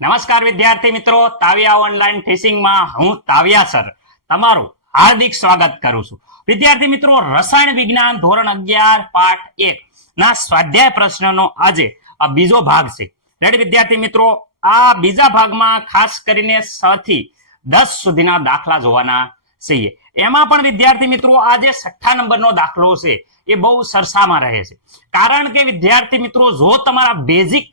નમસ્કાર વિદ્યાર્થી મિત્રો, તાવિયા ઓનલાઈન ટીચિંગમાં હું તાવિયા સર તમારું હાર્દિક સ્વાગત કરું છું. વિદ્યાર્થી મિત્રો, રસાયણ વિજ્ઞાન ધોરણ 11 પાઠ 1 ના સ્વાધ્યાય પ્રશ્નનો આજે આ બીજો ભાગ છે. રેડી વિદ્યાર્થી મિત્રો, આ બીજા ભાગમાં ખાસ કરીને 6 થી 10 સુધીના દાખલા જોવાના છે. એમાં પણ વિદ્યાર્થી મિત્રો આ જે 6 નંબરનો દાખલો છે એ બહુ સરસામાં રહે છે, કારણ કે વિદ્યાર્થી મિત્રો જો તમારા બેઝિક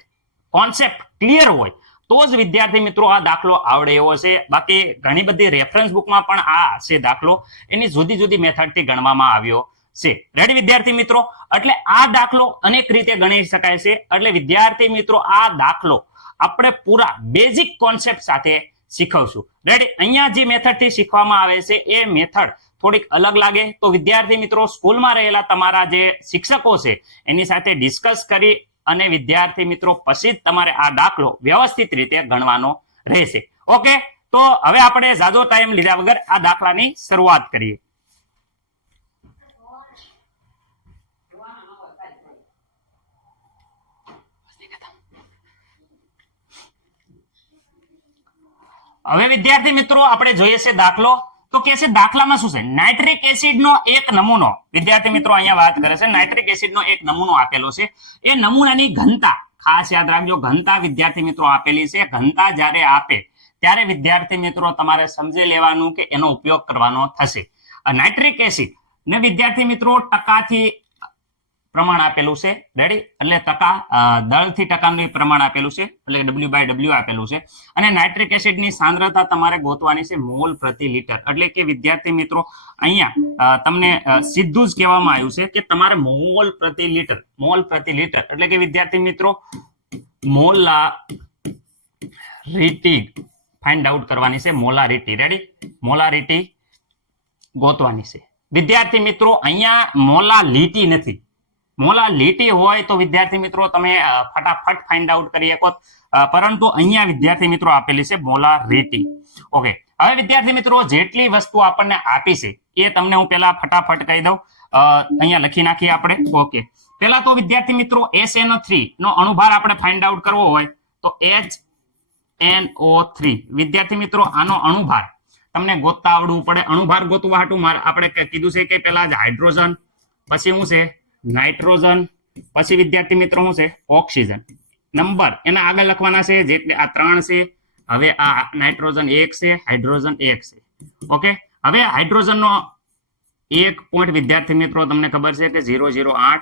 કોન્સેપ્ટ ક્લિયર હોય તો જ વિદ્યાર્થી મિત્રો આ દાખલો આવડે એવો છે. બાકી ઘણી બધી રેફરન્સ બુકમાં પણ આ છે દાખલો, એની જુદી જુદી મેથડથી ગણવામાં આવ્યો છે. રેડી વિદ્યાર્થી મિત્રો, એટલે આ દાખલો અનેક રીતે ગણી શકાય છે. એટલે વિદ્યાર્થી મિત્રો આ દાખલો આપણે પૂરા બેઝિક કોન્સેપ્ટ સાથે શીખવશું. રેડી, અહીંયા જે મેથડથી શીખવામાં આવે છે એ મેથડ થોડીક અલગ લાગે તો વિદ્યાર્થી મિત્રો સ્કૂલમાં રહેલા તમારા જે શિક્ષકો છે એની સાથે ડિસ્કસ કરી અને વિદ્યાર્થી મિત્રો પછી જ તમારે આ દાખલો વ્યવસ્થિત રીતે ગણવાનો રહેશે. ઓકે, તો હવે આપણે જાજો ટાઈમ લીધા વગર આ દાખલાની શરૂઆત કરીએ. હવે વિદ્યાર્થી મિત્રો આપણે જોઈએ છે દાખલો. તો કે છે દાખલામાં શું છે, નાઇટ્રિક એસિડનો એક નમૂનો. વિદ્યાર્થી મિત્રો અહીંયા વાત કરે છે નાઇટ્રિક એસિડનો એક નમૂનો આપેલો છે. એ નમૂનાની ઘનતા ખાસ યાદ રાખજો, ઘનતા વિદ્યાર્થી મિત્રો આપેલી છે. ઘનતા જ્યારે આપે ત્યારે વિદ્યાર્થી મિત્રો તમારે સમજી લેવાનું કે એનો ઉપયોગ કરવાનો થશે. નાઇટ્રિક એસિડ ને વિદ્યાર્થી મિત્રો ટકાથી પ્રમાણ આપેલું છે. રેડી, એટલે ટકા દળથી ટકાનું પ્રમાણ આપેલું છે, એટલે W/W આપેલું છે. અને નાઇટ્રિક એસિડની સાંદ્રતા તમારે ગોતવાની છે મોલ પ્રતિ લીટર. એટલે કે વિદ્યાર્થી મિત્રો અહીંયા તમને સીધું જ કહેવામાં આવ્યું છે કે તમારે મોલ પ્રતિ લીટર એટલે કે વિદ્યાર્થી મિત્રો મોલારિટી ફાઇન્ડ આઉટ કરવાની છે. મોલારિટી, રેડી, મોલારિટી ગોતવાની છે. વિદ્યાર્થી મિત્રો અહીંયા મોલાલિટી નથી. મોલાલિટી હોય તો વિદ્યાર્થી મિત્રો તમે ફટાફટ ફાઇન્ડ આઉટ કરી શકો, પરંતુ અહીંયા વિદ્યાર્થી મિત્રો આપેલી છે મોલારિટી. ઓકે, હવે વિદ્યાર્થી મિત્રો જેટલી વસ્તુ આપણને આપી છે એ તમને હું પેલા ફટાફટ કહી દઉં. અહીંયા લખી નાખીએ આપણે. ઓકે, પેલા તો વિદ્યાર્થી મિત્રો SNO3 નો અણુભાર આપણે ફાઇન્ડ આઉટ કરવો હોય તો HNO3. વિદ્યાર્થી મિત્રો આનો અણુભાર તમને ગોતતા આવડવું પડે. અણુભાર ગોતવા હાટું આપણે કીધું છે કે પેલા જ હાઇડ્રોજન, પછી શું છે નાઇટ્રોજન, પછી વિદ્યાર્થી મિત્રો શું છે ઓક્સિજન. નંબર એના આગળ લખવાના છે, જેટલે આ 3 છે. હવે આ નાઇટ્રોજન 1 છે, હાઇડ્રોજન 1 છે. ઓકે, હવે હાઇડ્રોજનનો 1 પોઈન્ટ વિદ્યાર્થી મિત્રો તમને ખબર છે કે 008.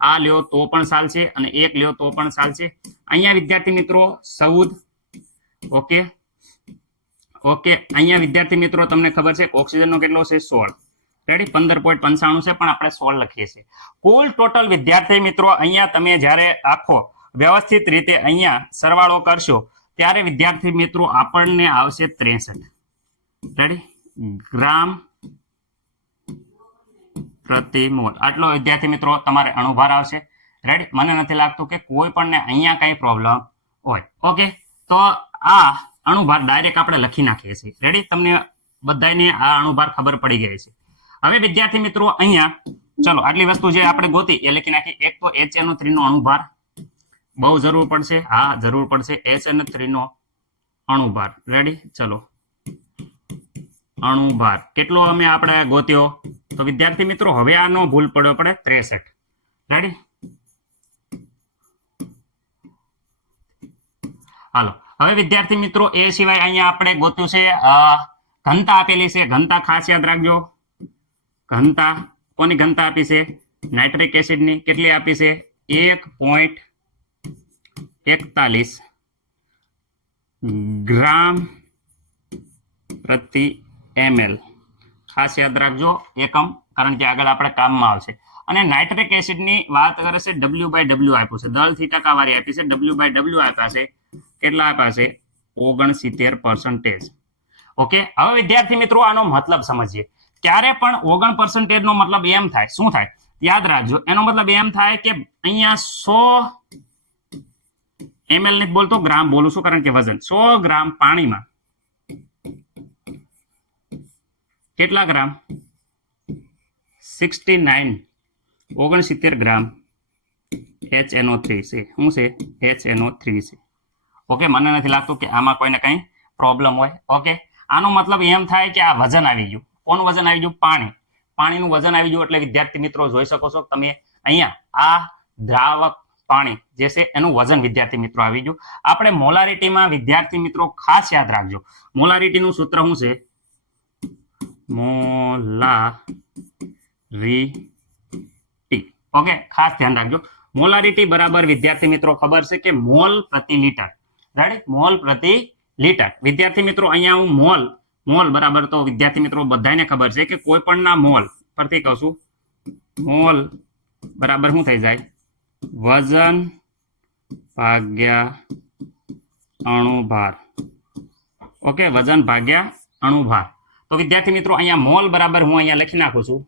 આ લ્યો તો પણ ચાલશે અને 1 લ્યો તો પણ ચાલશે. અહીંયા વિદ્યાર્થી મિત્રો 14. ઓકે ઓકે, અહીંયા વિદ્યાર્થી મિત્રો તમને ખબર છે કે ઓક્સિજનનો કેટલો છે 16. રેડી, 15.95 છે, પણ આપણે 16 લખીએ છીએ. કુલ ટોટલ વિદ્યાર્થી મિત્રો અહીંયા તમે જ્યારે આખો વ્યવસ્થિત રીતે અહીંયા સરવાળો કરશો ત્યારે વિદ્યાર્થી મિત્રો આપણને આવશે 63. રેડી, ગ્રામ પ્રતિ મોલ. આટલો વિદ્યાર્થી મિત્રો તમારે અણુભાર આવશે. રેડી, મને નથી લાગતું કે કોઈ પણ ને અહીંયા કઈ પ્રોબ્લેમ હોય. ઓકે, તો આ અણુભાર ડાયરેક્ટ આપણે લખી નાખીએ છીએ. રેડી, તમને બધાને આ અણુભાર ખબર પડી ગઈ છે. હવે વિદ્યાર્થી મિત્રો અહીંયા ચલો આટલી વસ્તુ જે આપણે ગોતી એ લખી નાખી. એક તો HNO3 નો અણુભાર બહુ જરૂર પડશે. હા, જરૂર પડશે HNO3 નો અણુભાર. રેડી, ચલો અણુભાર કેટલો અમે આપણે ગોત્યો તો વિદ્યાર્થી મિત્રો હવે આનો ભૂલ પડ્યો પડે 63. રેડી, હાલો. હવે વિદ્યાર્થી મિત્રો એ સિવાય અહીંયા આપણે ગોત્યું છે ઘનતા આપેલી છે. ઘનતા ખાસ યાદ રાખજો. ઘનતા કોની ઘનતા આપી છે નાઇટ્રિક એસિડની. કેટલી આપી છે 1.41 ગ્રામ પ્રતિ ml. ખાસ યાદ રાખજો એકમ, કારણ કે આગળ આપણે કામમાં આવશે. અને નાઇટ્રિક એસિડની વાત કરે છે W/W આપ્યું છે, દળથી ટકાવારી આપી છે. W/W આપ્યા છે કેટલા આપ્યા છે 69%. ઓકે, હવે વિદ્યાર્થી મિત્રો આનો મતલબ સમજીએ. ત્યારે પણ 69% નો મતલબ એમ થાય, શું થાય યાદ રાખજો. એનો મતલબ એમ થાય કે અહીંયા 100 ml નથી બોલતો, ગ્રામ બોલું છું, કારણ કે વજન 100 ગ્રામ પાણીમાં કેટલા ગ્રામ 69 ગ્રામ HNO3 છે. શું છે HNO3 છે. ઓકે, મને નથી લાગતું કે આમાં કોઈને કંઈ પ્રોબ્લેમ હોય. ઓકે, આનો મતલબ એમ થાય કે આ વજન આવી ગયું. કોનું વજન આવી ગયું? પાણીનું વજન આવી ગયું. એટલે વિદ્યાર્થી મિત્રો જોઈ શકો છો તમે અહીંયા આ દ્રાવક પાણી જે છે એનું વજન વિદ્યાર્થી મિત્રો આવી ગયું. આપણે મોલારિટીમાં વિદ્યાર્થી મિત્રો ખાસ યાદ રાખજો, મોલારિટીનું સૂત્ર શું છે? મોલારિટી. ઓકે, ખાસ ધ્યાન રાખજો. મોલારિટી બરાબર વિદ્યાર્થી મિત્રો ખબર છે કે મોલ પ્રતિ લીટર. રાઈટ, મોલ પ્રતિ લીટર. વિદ્યાર્થી મિત્રો અહીંયા હું મોલ બરાબર, તો વિદ્યાર્થી મિત્રો બધાને ખબર છે કે કોઈ પણના મોલ પરથી કહું છું, મોલ બરાબર શું થઈ જાય? વજન ભાગ્યા અણુભાર. ઓકે, વજન ભાગ્યા અણુભાર. તો વિદ્યાર્થી મિત્રો અહીંયા મોલ બરાબર હું અહીંયા લખી નાખું છું,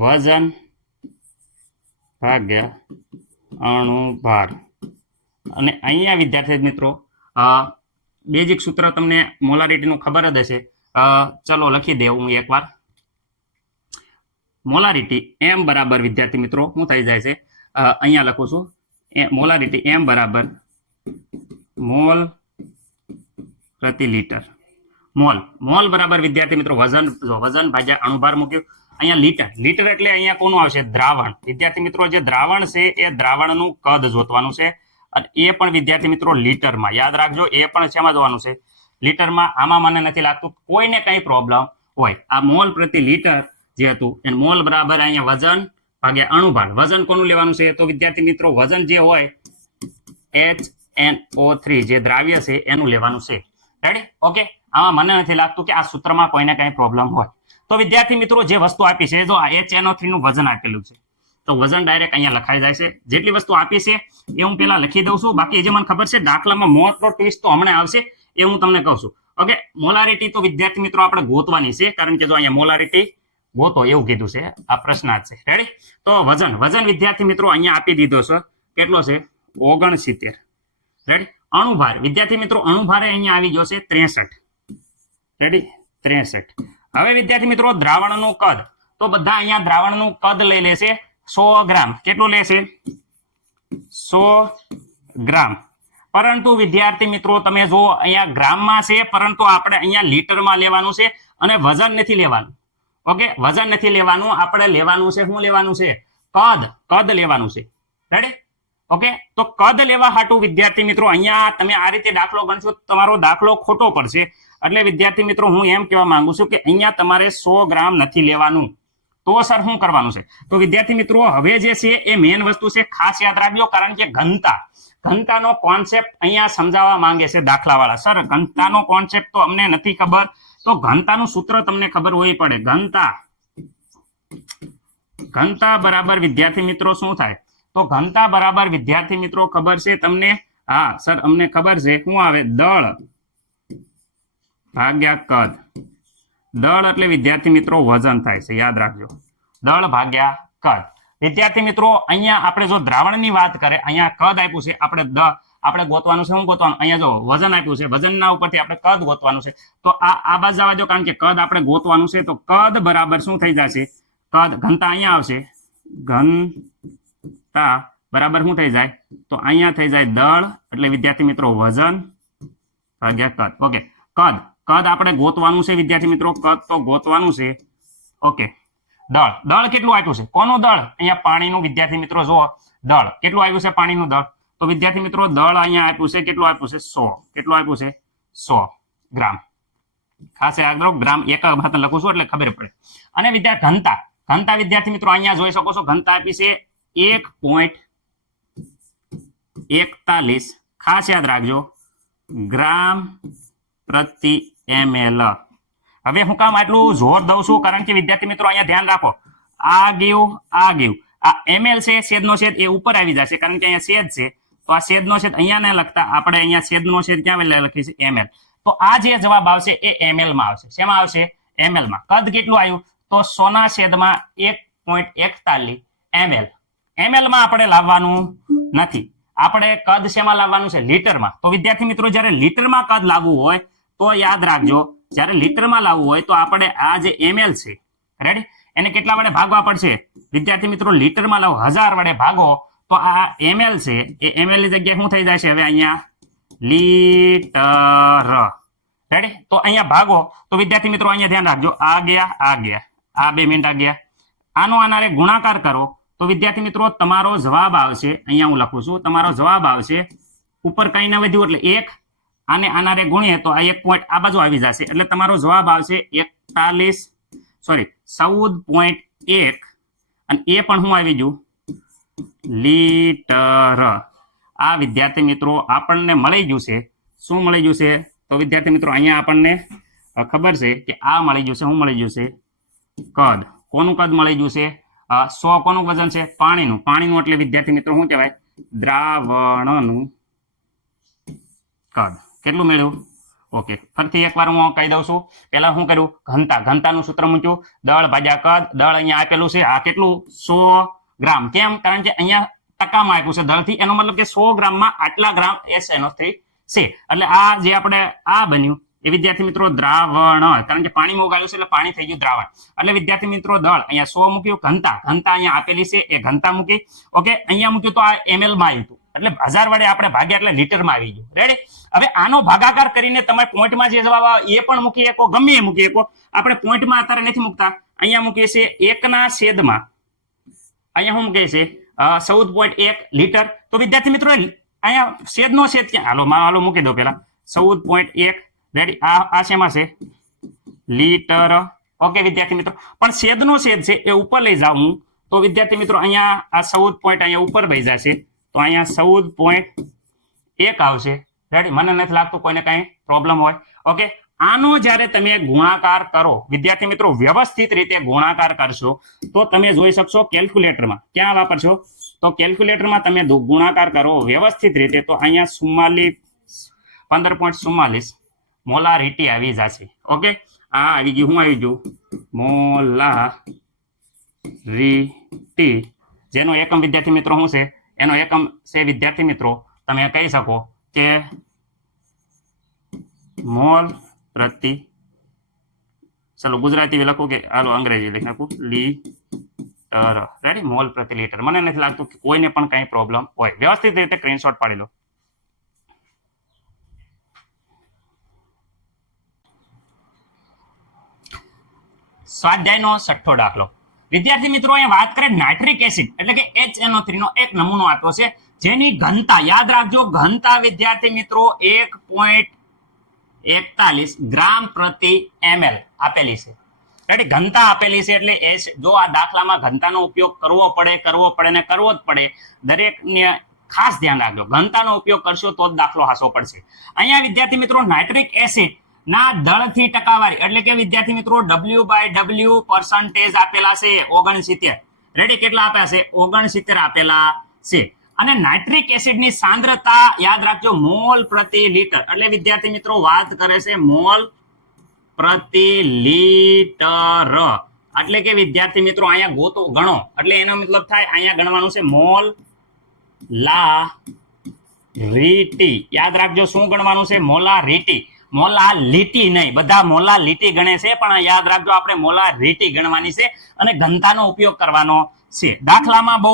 વજન ભાગ્યા અણુભાર. અને અહીંયા વિદ્યાર્થી મિત્રો બેઝિક સૂત્ર તમને મોલારિટીનું ખબર જ હશે. ચલો લખી દઉં હું એકવાર. મોલારિટી એમ બરાબર વિદ્યાર્થી મિત્રો શું થઈ જાય છે? અહીંયા લખું છું, મોલારિટી એમ બરાબર મોલ પ્રતિ લીટર. મોલ બરાબર વિદ્યાર્થી મિત્રો વજન ભાગ્યા અણુભાર મૂક્યું. અહીંયા લીટર એટલે અહીંયા કોનું આવશે? દ્રાવણ. વિદ્યાર્થી મિત્રો જે દ્રાવણ છે એ દ્રાવણનું કદ જોતવાનું છે, અને એ પણ વિદ્યાર્થી મિત્રો લીટરમાં. યાદ રાખજો, એ પણ શેમાં જોવાનું છે? લીટરમાં. આમાં મને નથી લાગતું કોઈને કઈ પ્રોબ્લેમ હોય. આ મોલ પ્રતિ લીટર જે હતું એ મોલ બરાબર અહીંયા વજન ભાગ્યા અણુભાર. વજન કોનું લેવાનું છે? તો વિદ્યાર્થી મિત્રો વજન જે હોય HNO3 જે દ્રાવ્ય છે એનું લેવાનું છે. રેડી? ઓકે, આમાં મને નથી લાગતું કે આ સૂત્રમાં કોઈને કઈ પ્રોબ્લેમ હોય. તો વિદ્યાર્થી મિત્રો જે વસ્તુ આપી છે, જો આ HNO3 નું વજન આપેલું છે, તો વજન ડાયરેક્ટ અહીંયા લખાઈ જાય છે. જેટલી વસ્તુ આપી છે એ હું પેલા લખી દઉં છું. બાકી જે મને ખબર છે દાખલામાં મોટો ટ્વિસ્ટ તો હમણાં આવશે, એ હું તમને કહું છું. ઓકે, મોલારિટી તો વિદ્યાર્થી મિત્રો આપણે ગોતવાની છે, કારણ કે જો અહીંયા મોલારિટી ગોતો એવું કીધું છે, આ પ્રશ્નાર્થ છે. રેડી? તો વજન વિદ્યાર્થી મિત્રો અહીંયા આપી દીધો છે. કેટલો છે? 69. રેડી? અણુભાર વિદ્યાર્થી મિત્રો અણુભારે અહીંયા આવી ગયો છે 63. રેડી? 63. હવે વિદ્યાર્થી મિત્રો દ્રાવણનું કદ, તો બધા અહીંયા દ્રાવણનું કદ લઈ લેશે 100 ગ્રામ. કેટલું લેશે? 100 ગ્રામ. પરંતુ વિદ્યાર્થી મિત્રો તમે જો અહીંયા ગ્રામમાં છે, પરંતુ આપણે અહીંયા લીટરમાં લેવાનું છે, અને વજન નથી લેવાનું. ઓકે, વજન નથી લેવાનું, આપણે લેવાનું છે, શું લેવાનું છે? કદ લેવાનું છે. રેડી? ઓકે, તો કદ લેવા હાટું વિદ્યાર્થી મિત્રો અહીંયા તમે આ રીતે દાખલો ગણશો, તમારો દાખલો ખોટો પડશે. એટલે વિદ્યાર્થી મિત્રો હું એમ કહેવા માંગુ છું કે અહીંયા તમારે 100 ગ્રામ નથી લેવાનું. તો સર શું કરવાનું છે? તો વિદ્યાર્થી મિત્રો હવે જે છે એ મેઇન વસ્તુ છે, ખાસ યાદ રાખજો, કારણ કે ઘનતાનો કોન્સેપ્ટ અહીંયા સમજાવવા માંગે છે દાખલાવાળા. સર ઘનતાનો કોન્સેપ્ટ તો અમને નથી ખબર, તો ઘનતાનું સૂત્ર તમને ખબર હોવી પડે. ઘનતા બરાબર વિદ્યાર્થી મિત્રો શું થાય? તો ઘનતા બરાબર વિદ્યાર્થી મિત્રો ખબર છે તમને? હા સર, અમને ખબર છે. શું આવે? દળ ભાગ્યા કદ. દળ એટલે વિદ્યાર્થી મિત્રો વજન થાય છે, યાદ રાખજો. દળ ભાગ્યા કદ. વિદ્યાર્થી મિત્રો અહીંયા આપણે જો દ્રાવણની વાત કરે, અહીંયા કદ આપ્યું છે, આપણે ગોતવાનું છે. શું ગોતવાનું? અહીંયા જો વજન આપ્યું છે, વજનના ઉપરથી આપણે કદ ગોતવાનું છે. તો આ બાજુ જવા દો, કારણ કે કદ આપણે ગોતવાનું છે. તો કદ બરાબર શું થઈ જશે? ઘનતા અહીંયા આવશે. ઘનતા બરાબર શું થઈ જાય? તો અહીંયા થઈ જાય દળ એટલે વિદ્યાર્થી મિત્રો વજન ભાગ્યા કદ. ઓકે, કદ આપણે ગોતવાનું છે વિદ્યાર્થી મિત્રો, કદ તો ગોતવાનું છે. ઓકે, દળ કેટલું આપ્યું છે? કોનું દળ? અહીંયા પાણીનું. વિદ્યાર્થી મિત્રો જો દળ કેટલું આવ્યું છે? પાણીનું દળ. તો વિદ્યાર્થી મિત્રો દળ અહીંયા આપ્યું છે, કેટલું આપ્યું છે? 100. કેટલું આપ્યું છે? 100 ગ્રામ. ખાસ યાદ રાખો, ગ્રામ એક વખત લખું છું એટલે ખબર પડે. અને ઘનતા વિદ્યાર્થી મિત્રો અહીંયા જોઈ શકો છો, ઘનતા આપી છે 1.41. ખાસ યાદ રાખજો, ગ્રામ પ્રતિ ml. હવે હું કામ આટલું જોર દઉં છું? કારણ કે વિદ્યાર્થી મિત્રો અહીંયા ધ્યાન રાખો, આ ગયું. આ ml છે, છેદનો છેદ એ ઉપર આવી જશે, કારણ કે અહીંયા છેદ છે. તો આ છેદનો છેદ અહીંયા ના લખતા આપણે અહીંયા છેદનો છેદ ક્યાં લખીએ છીએ? ml. તો આ જે જવાબ આવશે એ ml માં આવશે. શેમાં આવશે? ml માં. કદ કેટલું આવ્યું? તો 100/1.41 ml. ml માં આપણે લાવવાનું નથી, આપણે કદ શેમાં લાવવાનું છે? લીટરમાં. તો વિદ્યાર્થી મિત્રો જ્યારે લીટરમાં કદ લાવવું હોય તો યાદ રાખજો, જ્યારે લીટરમાં લાવવું હોય તો આપણે આ જે ml છે, રેડી, એને કેટલા વડે ભાગવા પડશે? વિદ્યાર્થી મિત્રો લીટરમાં લાવો 1000 વડે ભાગો તો તો આ ml છે એ ml ની જગ્યાએ શું થઈ જાય છે હવે અહીંયા લીટર. રેડી? તો અહીંયા ભાગો તો વિદ્યાર્થી મિત્રો અહીંયા ધ્યાન રાખજો, આ ગયા, આ 2 મિનિટ આ ગયા, આનો આનારે ગુણાકાર કરો તો વિદ્યાર્થી મિત્રો તમારો જવાબ આવશે, અહીંયા હું લખું છું, તમારો જવાબ આવશે ઉપર કઈ ન વધ્યું એટલે 1, આને આનારે ગુણીએ તો આ 1 પોઈન્ટ આ બાજુ આવી જશે એટલે તમારો જવાબ આવશે 14.1 અને એ પણ હું આવી ગયું લીટર. આ વિદ્યાર્થી મિત્રો આપણને મળી ગયું છે. શું મળી ગયું છે? તો વિદ્યાર્થી મિત્રો અહીંયા આપણને ખબર છે કે આ મળી ગયું છે. શું મળી ગયું છે? કદ. કોનું કદ મળી ગયું છે? 100. કોનું વજન છે? પાણીનું. પાણીનું એટલે વિદ્યાર્થી મિત્રો શું કહેવાય? દ્રાવણનું કદ. કેટલું મેળવ્યું? ઓકે, ફરીથી એકવાર હું કહી દઉં છું. પહેલા શું કર્યું? ઘનતાનું સૂત્ર મૂક્યું, દળ ભાગ્યા કદ. દળ અહીંયા આપેલું છે, આ કેટલું? 100 ગ્રામ. કેમ? કારણ કે અહીંયા ટકામાં આપ્યું છે દળથી, એનો મતલબ કે 100 ગ્રામમાં આટલા ગ્રામ SiO3 છે. એટલે આ જે આપણે આ બન્યું એ વિદ્યાર્થી મિત્રો દ્રાવણ, કારણ કે પાણીમાં ઉગાડ્યું છે એટલે પાણી થઈ ગયું દ્રાવણ. એટલે વિદ્યાર્થી મિત્રો દળ અહીંયા 100 મૂક્યું, ઘનતા અહીંયા આપેલી છે એ ઘનતા મૂકી. ઓકે, અહીંયા મૂક્યું તો આ ml માં આવ્યું એટલે 1000 વડે આપણે ભાગ્યા એટલે લીટરમાં આવી ગયું. રેડી? હવે આનો ભાગાકાર કરીને તમે પોઈન્ટમાં જે જવાબ આવે એ પણ મૂકી શકો, ગમે એ મૂકી શકો. આપણે પોઈન્ટમાં અત્યારે નથી મૂકતા, અહીંયા મૂકીએ છીએ 1/છેદમાં. અહીંયા શું મૂકીએ છીએ 14.1 લીટર. તો વિદ્યાર્થી મિત્રો અહીંયા છેદનો છેદ ક્યાં? હાલો મૂકી દો પેલા 14.1. રેડી? આ શેમાં છે? લીટર. ઓકે વિદ્યાર્થી મિત્રો, પણ છેદનો છેદ છે એ ઉપર લઈ જાઉં હું તો વિદ્યાર્થી મિત્રો અહીંયા આ 14 પોઈન્ટ અહીંયા ઉપર વહી જશે તો અહીંયા 14.1 આવશે. રેડી? મને નથી લાગતું કોઈને કઈ પ્રોબ્લેમ હોય. ઓકે, આનો જ્યારે તમે ગુણાકાર કરો વિદ્યાર્થી મિત્રો, વ્યવસ્થિત રીતે ગુણાકાર કરશો તો તમે જોઈ શકશો કેલ્ક્યુલેટરમાં. ક્યાં વાપરશો? તો કેલ્ક્યુલેટરમાં તમે ગુણાકાર કરો વ્યવસ્થિત રીતે તો અહીંયા 15.44 મોલારિટી આવી જશે. ઓકે, આ આવી ગયું. શું આવી ગયું? મોલારિટી. જેનો એકમ વિદ્યાર્થી મિત્રો શું છે? એનો એકમ છે વિદ્યાર્થી મિત્રો તમે કહી શકો કે મોલ પ્રતિ, ચલો ગુજરાતી લખું કે હાલો અંગ્રેજી લખી નાખું, લીટર. રેડી? મોલ પ્રતિ લીટર. મને નથી લાગતું કે કોઈને પણ કઈ પ્રોબ્લેમ હોય. વ્યવસ્થિત રીતે સ્ક્રીનશોટ પાડી લો. સ્વાધ્યાયનો 6થો દાખલો. વિદ્યાર્થી મિત્રો અહીંયા વાત કરીએ નાઇટ્રિક એસિડ એટલે કે HNO3 નો એક નમૂનો આપ્યો છે જેની ઘનતા યાદ રાખજો, ઘનતા વિદ્યાર્થી મિત્રો 1.41 ગ્રામ પ્રતિ ml આપેલી છે. રેડી? ઘનતા આપેલી છે એટલે જો આ દાખલામાં ઘનતાનો ઉપયોગ કરવો પડે ને કરવો જ પડે. દરેકને ખાસ ધ્યાન રાખજો, ઘનતાનો ઉપયોગ કરશો તો જ દાખલો હાસો પડશે. અહીંયા વિદ્યાર્થી મિત્રો નાઇટ્રિક એસિડ ના દળથી ટકાવારી એટલે કે વિદ્યાર્થી મિત્રો W/W પર્સન્ટેજ આપેલા છે 69. રેડી? કેટલા આપ્યા છે? 69 આપેલા છે. અને નાઇટ્રિક એસિડની સાંદ્રતા યાદ રાખજો મોલ પ્રતિ લીટર એટલે વિદ્યાર્થી મિત્રો વાત કરે છે મોલ પ્રતિ લીટર. એટલે કે વિદ્યાર્થી મિત્રો અહીંયા ગોતો ગણો એટલે એનો મતલબ થાય અહીંયા ગણવાનું છે મોલ લારિટી. યાદ રાખજો શું ગણવાનું છે? મોલારિટી. મોલાલિટી નહીં, બધા મોલાલિટી ગણે છે પણ યાદ રાખજો આપણે મોલારિટી ગણવાની છે અને ઘનતાનો ઉપયોગ કરવાનો છે. દાખલામાં બહુ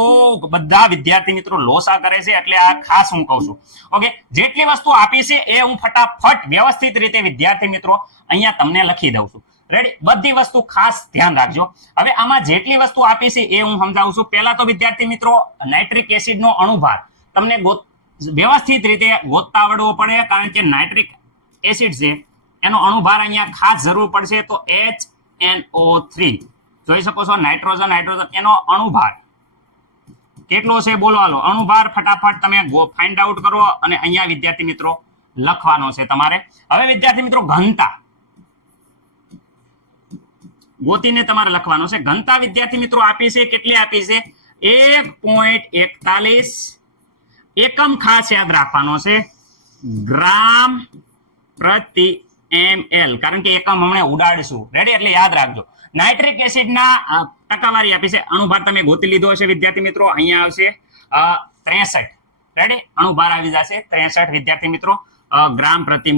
બધા વિદ્યાર્થી મિત્રો લોસા કરે છે એટલે આ ખાસ હું કહું છું. ઓકે, જેટલી વસ્તુ આપી છે એ હું ફટાફટ વ્યવસ્થિત રીતે વિદ્યાર્થી મિત્રો અહીંયા તમને લખી દઉં છું. રેડી? બધી વસ્તુ ખાસ ધ્યાન રાખજો. હવે આમાં જેટલી વસ્તુ આપી છે એ હું સમજાવું છું. પહેલા તો વિદ્યાર્થી મિત્રો નાઇટ્રિક એસિડનો અણુભાર તમને વ્યવસ્થિત રીતે ગોતતા આવડવો પડે કારણ કે નાઇટ્રિક એસિડ છે એનો અણુભાર અહીંયા ખાસ જરૂર પડશે તો HNO3 જોઈ શકો છો. નાઇટ્રોજન એનો અણુભાર કેટલો છે બોલો હાલો. અણુભાર ફટાફટ તમે ફાઇન્ડ આઉટ કરો અને અહીંયા વિદ્યાર્થી મિત્રો લખવાનો છે તમારે. હવે વિદ્યાર્થી મિત્રો ઘનતા ગોતીને તમારે લખવાનો છે. ઘનતા વિદ્યાર્થી મિત્રો આપી છે, કેટલી આપી છે? 1.41. એકમ ખાસ યાદ રાખવાનો છે ગ્રામ પ્રતિ ml કારણ કે એકમ હમણાં ઉડાડીશું. રેડી? એટલે યાદ રાખજો. નાઇટ્રિક એસિડના ટકાવારી આપી છે. અણુભાર તમે ગોતી લીધો હશે વિદ્યાર્થી મિત્રો. અહીંયા આવશે 63. રેડી? અણુભાર આવી જશે 63 વિદ્યાર્થી મિત્રો ગ્રામ પ્રતિ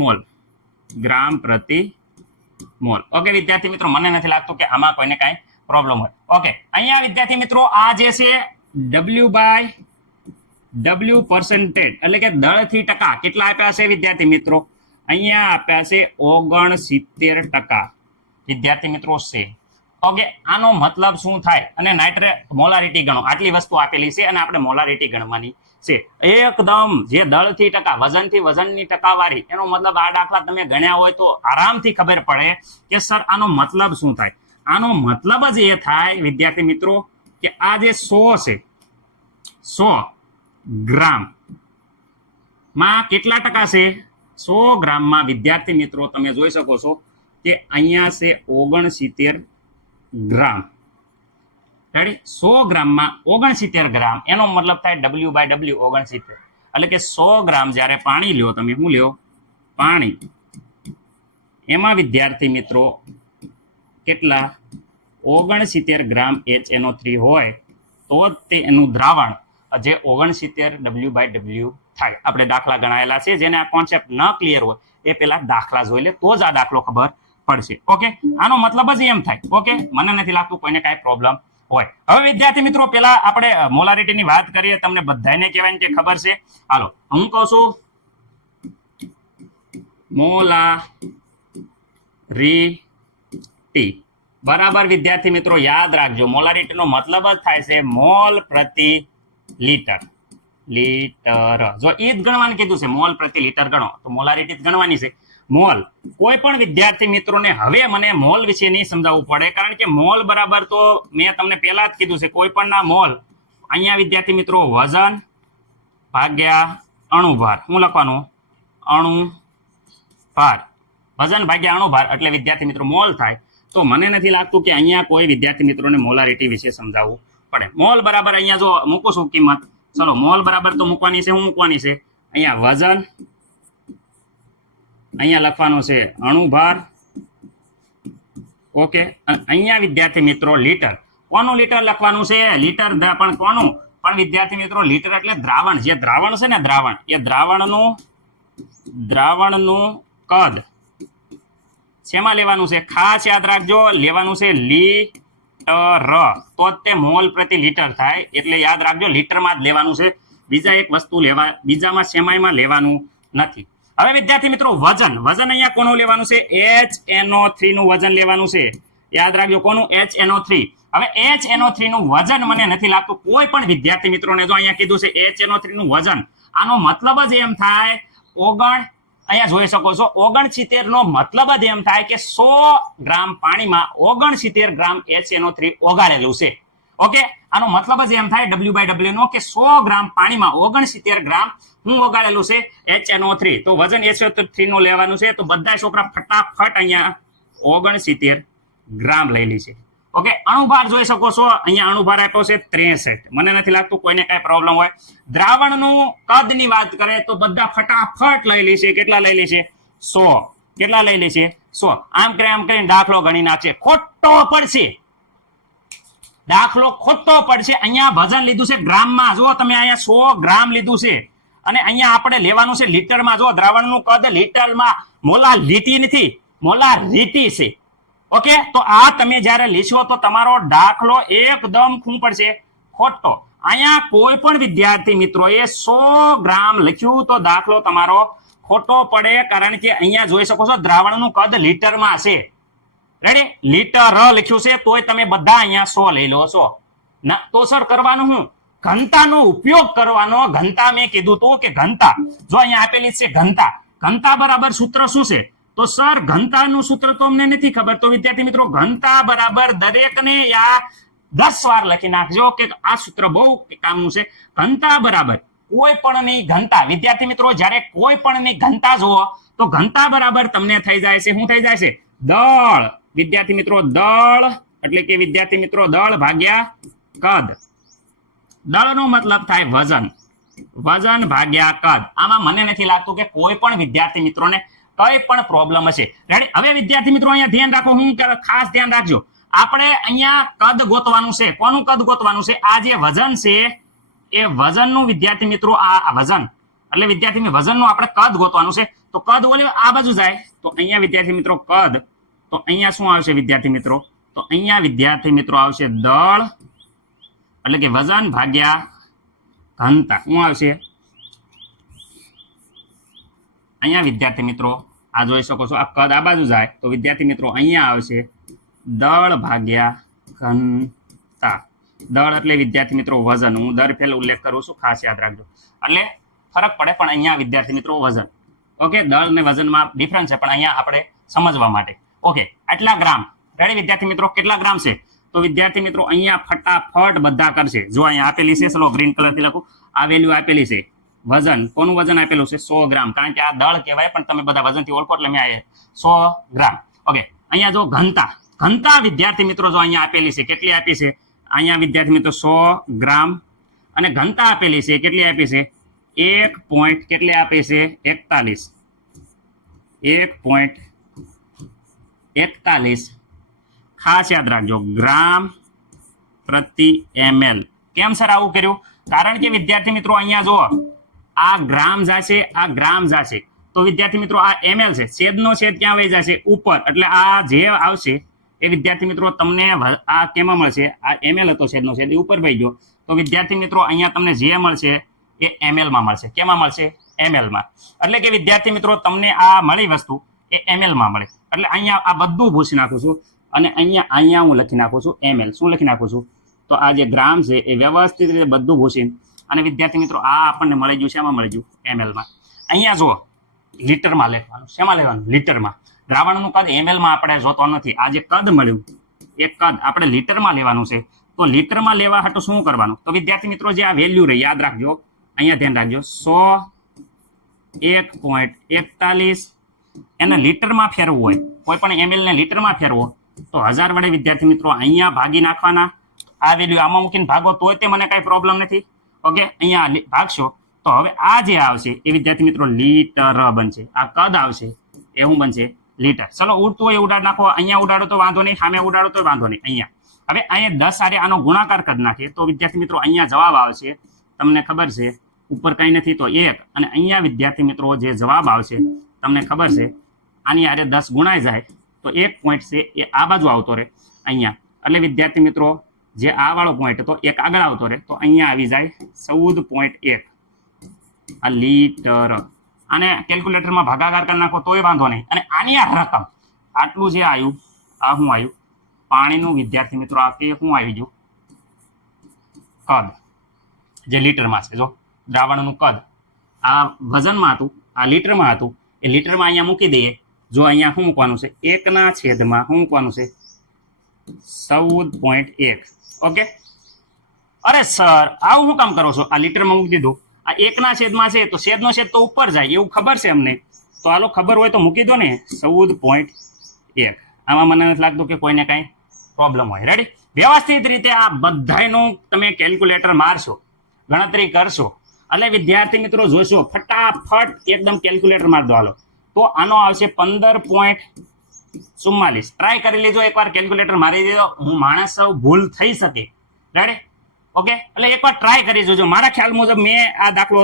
મોલ. ઓકે વિદ્યાર્થી મિત્રો, મને નથી લાગતું કે આમાં કોઈને કાંઈ પ્રોબ્લેમ હોય. ઓકે, અહીંયા વિદ્યાર્થી મિત્રો આ જે છે W/W W% એટલે કે દળથી ટકા કેટલા આપ્યા છે વિદ્યાર્થી મિત્રો? અહીંયા આપ્યા છે 69%. વિદ્યાર્થી મિત્રો છે. ઓકે, આનો મતલબ શું થાય? અને મોલારિટી ગણો. આટલી વસ્તુ આપેલી છે અને આપણે મોલારિટી ગણવાની છે. એકદમ જે દળથી ટકા, વજનથી વજનની ટકાવારી, એનો મતલબ આ દાખલા તમે ગણ્યા હોય તો આરામથી ખબર પડે કે સર આનો મતલબ શું થાય. આનો મતલબ જ એ થાય વિદ્યાર્થી મિત્રો કે આ જે 100 છે, 100 ગ્રામ માં કેટલા ટકા છે? 100 ગ્રામમાં વિદ્યાર્થી મિત્રો તમે જોઈ શકો છો કે અહીંયા છે 69 ગ્રામ. રેડી? 100 ગ્રામમાં 69 ગ્રામ, એનો મતલબ થાય W/W 69. એટલે કે 100 ગ્રામ જ્યારે પાણી લ્યો તમે, શું લ્યો? પાણી. એમાં વિદ્યાર્થી મિત્રો કેટલા? 69 ગ્રામ HNO3 હોય તો તે એનું દ્રાવણ જે 69 W/W થાય. આપણે દાખલા ગણાયેલા છે, જેને આ કોન્સેપ્ટ ન ક્લિયર હોય એ પેલા દાખલા જોઈ લે તો જ આ દાખલો ખબર પડશે. ઓકે, આનો મતલબ જ એમ થાય. ઓકે, મને નથી લાગતું કોઈને કાંઈ પ્રોબ્લેમ હોય. હવે વિદ્યાર્થી મિત્રો પેલા આપણે મોલારિટીની વાત કરીએ. તમને બધાને કહેવાય કે ખબર છે. હાલો, હું કહું છું મોલારિટી. બરાબર વિદ્યાર્થી મિત્રો યાદ રાખજો, મોલારિટીનો મતલબ જ થાય છે મોલ પ્રતિ લીટર. જો એ જ ગણવાનું કીધું છે, મોલ પ્રતિ લીટર ગણો, તો મોલારિટી જ ગણવાની છે. મોલ, કોઈ પણ વિદ્યાર્થી મિત્રોને હવે મને મોલ વિશે નહીં સમજાવવું પડે, કારણ કે મોલ બરાબર તો મેં તમને પહેલા જ કીધું છે, કોઈ પણ ના મોલ. અહીંયા વિદ્યાર્થી મિત્રો વજન ભાગ્યા અણુભાર. શું લખવાનું? અણુભાર. વજન ભાગ્યા અણુભાર એટલે વિદ્યાર્થી મિત્રો મોલ થાય. તો મને નથી લાગતું કે અહીંયા કોઈ વિદ્યાર્થી મિત્રોને મોલારિટી વિશે સમજાવવું પડે. મોલ બરાબર અહીંયા જો મૂકું છું કિંમત, ચલો મોલ બરાબર તો મૂકવાની છે. શું મૂકવાની છે? અહીંયા વજન, અહીંયા લખવાનું છે અણુભાર. ઓકે, અહીંયા વિદ્યાર્થી મિત્રો લીટર. કોનું લીટર લખવાનું છે? લીટર પણ કોનું? પણ વિદ્યાર્થી મિત્રો લીટર એટલે દ્રાવણ. જે દ્રાવણ છે ને દ્રાવણ, એ દ્રાવણનું કદ શેમાં લેવાનું છે? ખાસ યાદ રાખજો, લેવાનું છે લીટર. તો જ તે મોલ પ્રતિ લીટર થાય. એટલે યાદ રાખજો, લીટરમાં જ લેવાનું છે. બીજા એક વસ્તુ બીજામાં સેમાઈમાં લેવાનું નથી. હવે વિદ્યાર્થી મિત્રો વજન અહીંયા કોનું લેવાનું છે? HNO3 નું વજન લેવાનું છે. યાદ રાખજો, કોનું? HNO3. હવે HNO3 નું વજન મને નથી લાગતું કોઈ પણ વિદ્યાર્થી મિત્રોને જો અહીંયા કીધું છે HNO3 નું વજન, આનો મતલબ જ એમ થાય અહીંયા જોઈ શકો છો 69 નો મતલબ જ એમ થાય કે 100 ગ્રામ પાણીમાં 69 ગ્રામ HNO3 ઓગાળેલું છે. ઓકે, આનો મતલબ જ એમ થાય W/W નો કે 100 ગ્રામ પાણીમાં 69 ગ્રામ હું ઓગાળેલું છે HNO3. તો વજન HNO3 નું લેવાનું છે. તો બધા છોકરા ફટાફટ અહીંયા 69 ગ્રામ લઈ લે છે. ઓકે, અણુભાર જોઈ શકો છો, અહીંયા અણુભાર આપ્યો છે 63. મને નથી લાગતું કોઈને કઈ પ્રોબ્લેમ હોય. દ્રાવણનું કદની વાત કરે તો બધા ફટાફટ લઈ લે છે. કેટલા લઈ લે છે? 100. કેટલા લઈ લે છે? 100. આમ કરીને દાખલો ગણી નાખશે. ખોટો પડશે, દાખલો ખોટો પડશે. અહીંયા વજન લીધું છે ગ્રામમાં. જો તમે અહીંયા 100 ગ્રામ લીધું છે અને અહીંયા આપણે લેવાનું છે લીટરમાં. જો દ્રાવણનું કદ લીટરમાં, મોલારિટી નથી, મોલારિટી છે. ઓકે, તો આ તમે જ્યારે લીશો તો તમારો દાખલો એકદમ શું પડશે? ખોટો. અહીંયા કોઈ પણ વિદ્યાર્થી મિત્રોએ 100 ગ્રામ લખ્યું તો દાખલો તમારો ખોટો પડે, કારણ કે અહીંયા જોઈ શકો છો દ્રાવણનું કદ લીટરમાં છે. રેડી? લીટર લખ્યું છે તોય તમે બધા અહીંયા 100 લઈ લો છો. ના તો સર કરવાનું હું? ઘનતાનો ઉપયોગ કરવાનો. ઘનતા મેં કીધું હતું કે ઘનતા જો અહીંયા આપેલી છે ઘનતા. ઘનતા બરાબર સૂત્ર શું છે? તો સર ઘનતાનું સૂત્ર તો અમને નથી ખબર. તો વિદ્યાર્થી મિત્રો ઘનતા બરાબર દરેકને આ 10 વાર લખી નાખજો કે આ સૂત્ર બહુ કામનું છે. ઘનતા બરાબર કોઈ પણની ઘનતા. વિદ્યાર્થી મિત્રો જ્યારે કોઈ પણની ઘનતા જુઓ તો ઘનતા બરાબર તમને થઈ જાય છે. શું થઈ જાય છે? દળ. વિદ્યાર્થી મિત્રો દળ એટલે કે વિદ્યાર્થી મિત્રો દળ ભાગ્યા કદ. દળનો મતલબ થાય વજન. વજન ભાગ્યા કદ. આમાં મને નથી લાગતું કે કોઈ પણ વિદ્યાર્થી મિત્રોને કઈ પણ પ્રોબ્લેમ હશે. રેડી? હવે વિદ્યાર્થી મિત્રો અહીંયા ધ્યાન રાખો, હું ખાસ ધ્યાન રાખજો. આપણે અહીંયા કદ ગોતવાનું છે. કોનું કદ ગોતવાનું છે? આ જે વજન છે એ વજનનું વિદ્યાર્થી મિત્રો આ વજન એટલે વિદ્યાર્થી વજનનું આપણે કદ ગોતવાનું છે. તો કદ ઓલે આ બાજુ જાય તો અહીંયા વિદ્યાર્થી મિત્રો કદ. તો અહીંયા શું આવશે વિદ્યાર્થી મિત્રો? તો અહીંયા વિદ્યાર્થી મિત્રો આવશે દળ એટલે કે વજન ભાગ્યા ઘનતા શું આવશે? અહીંયા વિદ્યાર્થી મિત્રો આ જોઈ શકો છો, આ કદ આ બાજુ જાય તો વિદ્યાર્થી મિત્રો અહીંયા આવશે દળ ભાગ્યા ઘનતા. દળ એટલે વિદ્યાર્થી મિત્રો વજન. હું દર ફેલ ઉલ્લેખ કરું છું, ખાસ યાદ રાખજો. એટલે ફરક પડે, પણ અહીંયા વિદ્યાર્થી મિત્રો વજન. ઓકે, દળ અને વજનમાં ડિફરન્સ છે, પણ અહીંયા આપણે સમજવા માટે. ઓકે, આટલા ગ્રામ. રેડી વિદ્યાર્થી મિત્રો? કેટલા ગ્રામ છે? તો વિદ્યાર્થી મિત્રો અહીંયા ફટાફટ બધા કરશે. જો અહીંયા આપેલી છે, ચલો ગ્રીન કલરથી લખું, આ વેલ્યુ આપેલી છે. વજન, કોનું વજન આપેલું છે? 100 ગ્રામ. કારણ કે આ દળ કહેવાય, પણ તમે બધા વજનથી ઓળખો એટલે મેં 100 ગ્રામ. ઓકે, અહીંયા જો ઘનતા. ઘનતા વિદ્યાર્થી મિત્રો જો અહીંયા આપેલી છે, કેટલી આપી છે? અહીંયા વિદ્યાર્થી મિત્રો 100 ગ્રામ. અને ઘનતા આપેલી છે, કેટલી આપી છે? 1 પોઈન્ટ કેટલી આપી છે? 1.41. ખાસ યાદ રાખજો, ગ્રામ પ્રતિ ml. કેમ સર આવું કર્યું? કારણ કે વિદ્યાર્થી મિત્રો અહીંયા જુઓ, આ ગ્રામ જશે, આ ગ્રામ જશે, તો વિદ્યાર્થી મિત્રો આ ml છે, છેદનો છેદ ક્યાં વહી જશે? ઉપર. એટલે આ જે આવશે એ વિદ્યાર્થી મિત્રો તમને આ કેમાં મળશે? આ ml હતો, છેદનો છેદ એ ઉપર વહી ગયો, તો વિદ્યાર્થી મિત્રો અહીંયા તમને જે મળશે એ ml માં મળશે. કેમાં મળશે? ml માં. એટલે કે વિદ્યાર્થી મિત્રો તમને આ મળી વસ્તુ એ ml માં મળે. એટલે અહીંયા આ બધું ભૂસી નાખું છું, અને અહીંયા હું લખી નાખું છું ml. શું લખી નાખું છું? તો આ જે ગ્રામ છે એ વ્યવસ્થિત રીતે બધું ભૂસીને, અને વિદ્યાર્થી મિત્રો આ આપણને મળી ગયું, શેમાં મળી ગયું? ml માં. અહીંયા જુઓ, લીટરમાં લેવાનું. શેમાં લેવાનું? લીટરમાં. દ્રાવણનું કદ ml માં આપણે જોતો નથી. આ જે કદ મળ્યું એ કદ આપણે લીટરમાં લેવાનું છે. તો લીટરમાં લેવા હાટું શું કરવાનું? તો વિદ્યાર્થી મિત્રો જે આ વેલ્યુ રહી, યાદ રાખજો, અહીંયા ધ્યાન રાખજો, 100 1.41 એને લીટરમાં ફેરવું હોય, કોઈ પણ ml ને લીટરમાં ફેરવો તો 1000 વડે વિદ્યાર્થી મિત્રો અહીંયા ભાગી નાખવાના. આ વેલ્યુ આમાં મૂકીને ભાગો તોય તે મને કાંઈ પ્રોબ્લેમ નથી. ઓકે, અહીંયા ભાગશો તો હવે આ જે આવશે એ વિદ્યાર્થી મિત્રો લીટર બનશે. આ કદ આવશે એ શું બનશે? લીટર. ચલો ઉડતું હોય ઉડાડ નાખો. અહીંયા ઉડાડો તો વાંધો નહીં, સામે ઉડાડો તો વાંધો નહીં. અહીંયા હવે અહીંયા 10 સાથે આનો ગુણાકાર કરી નાખીએ તો વિદ્યાર્થી મિત્રો અહીંયા જવાબ આવશે, તમને ખબર છે ઉપર કંઈ નથી તો 1. અને અહીંયા વિદ્યાર્થી મિત્રો જે જવાબ આવશે તમને ખબર છે, આની આરે 10 ગુણાઈ જાય તો 1 પોઈન્ટ છે એ આ બાજુ આવતો રહે અહીંયા. એટલે વિદ્યાર્થી મિત્રો જે આ વાળો પોઈન્ટ હતો 1 આગળ આવતો રહે તો અહીંયા આવી જાય 14.1 આ લીટર. આને કેલ્ક્યુલેટરમાં ભાગાકાર કરી નાખો તોય વાંધો નહીં. અને આની આ રકમ આટલું જે આવ્યું, આ શું આવ્યું? પાણીનું વિદ્યાર્થી મિત્રો આ કે શું આવી ગયું? કદ જે લીટરમાં છે. જો દ્રાવણનું કદ આ વજનમાં હતું, આ લીટરમાં હતું, એ લીટરમાં અહીંયા મૂકી દઈએ. જો અહીંયા શું મૂકવાનું છે? 1/છેદમાં શું મૂકવાનું છે? 14.1. ઓકે. અરે સર આવું શું કામ કરો છો? આ લીટરમાં મૂકી દીધું, આ 1/છેદમાં છે તો છેદનો છેદ તો ઉપર જાય એવું ખબર છે અમને, તો આલો ખબર હોય તો મૂકી દો ને 14.1. આમાં મને નથી લાગતું કે કોઈને કાંઈ પ્રોબ્લેમ હોય. રેડી? વ્યવસ્થિત રીતે આ બધાયનું તમે કેલ્ક્યુલેટર મારશો, ગણતરી કરશો, એટલે વિદ્યાર્થી મિત્રો જોશો ફટાફટ એકદમ કેલ્ક્યુલેટર માર દો હાલો, તો આનો આવશે 15.44. ટ્રાય કરી લેજો એકવાર, કેલ્ક્યુલેટર મારી દેજો. હું માણસ સૌ ભૂલ થઈ શકે. રેડી? ઓકે, એટલે એકવાર ટ્રાય કરી જોજો. મારા ખ્યાલ મુજબ મેં આ દાખલો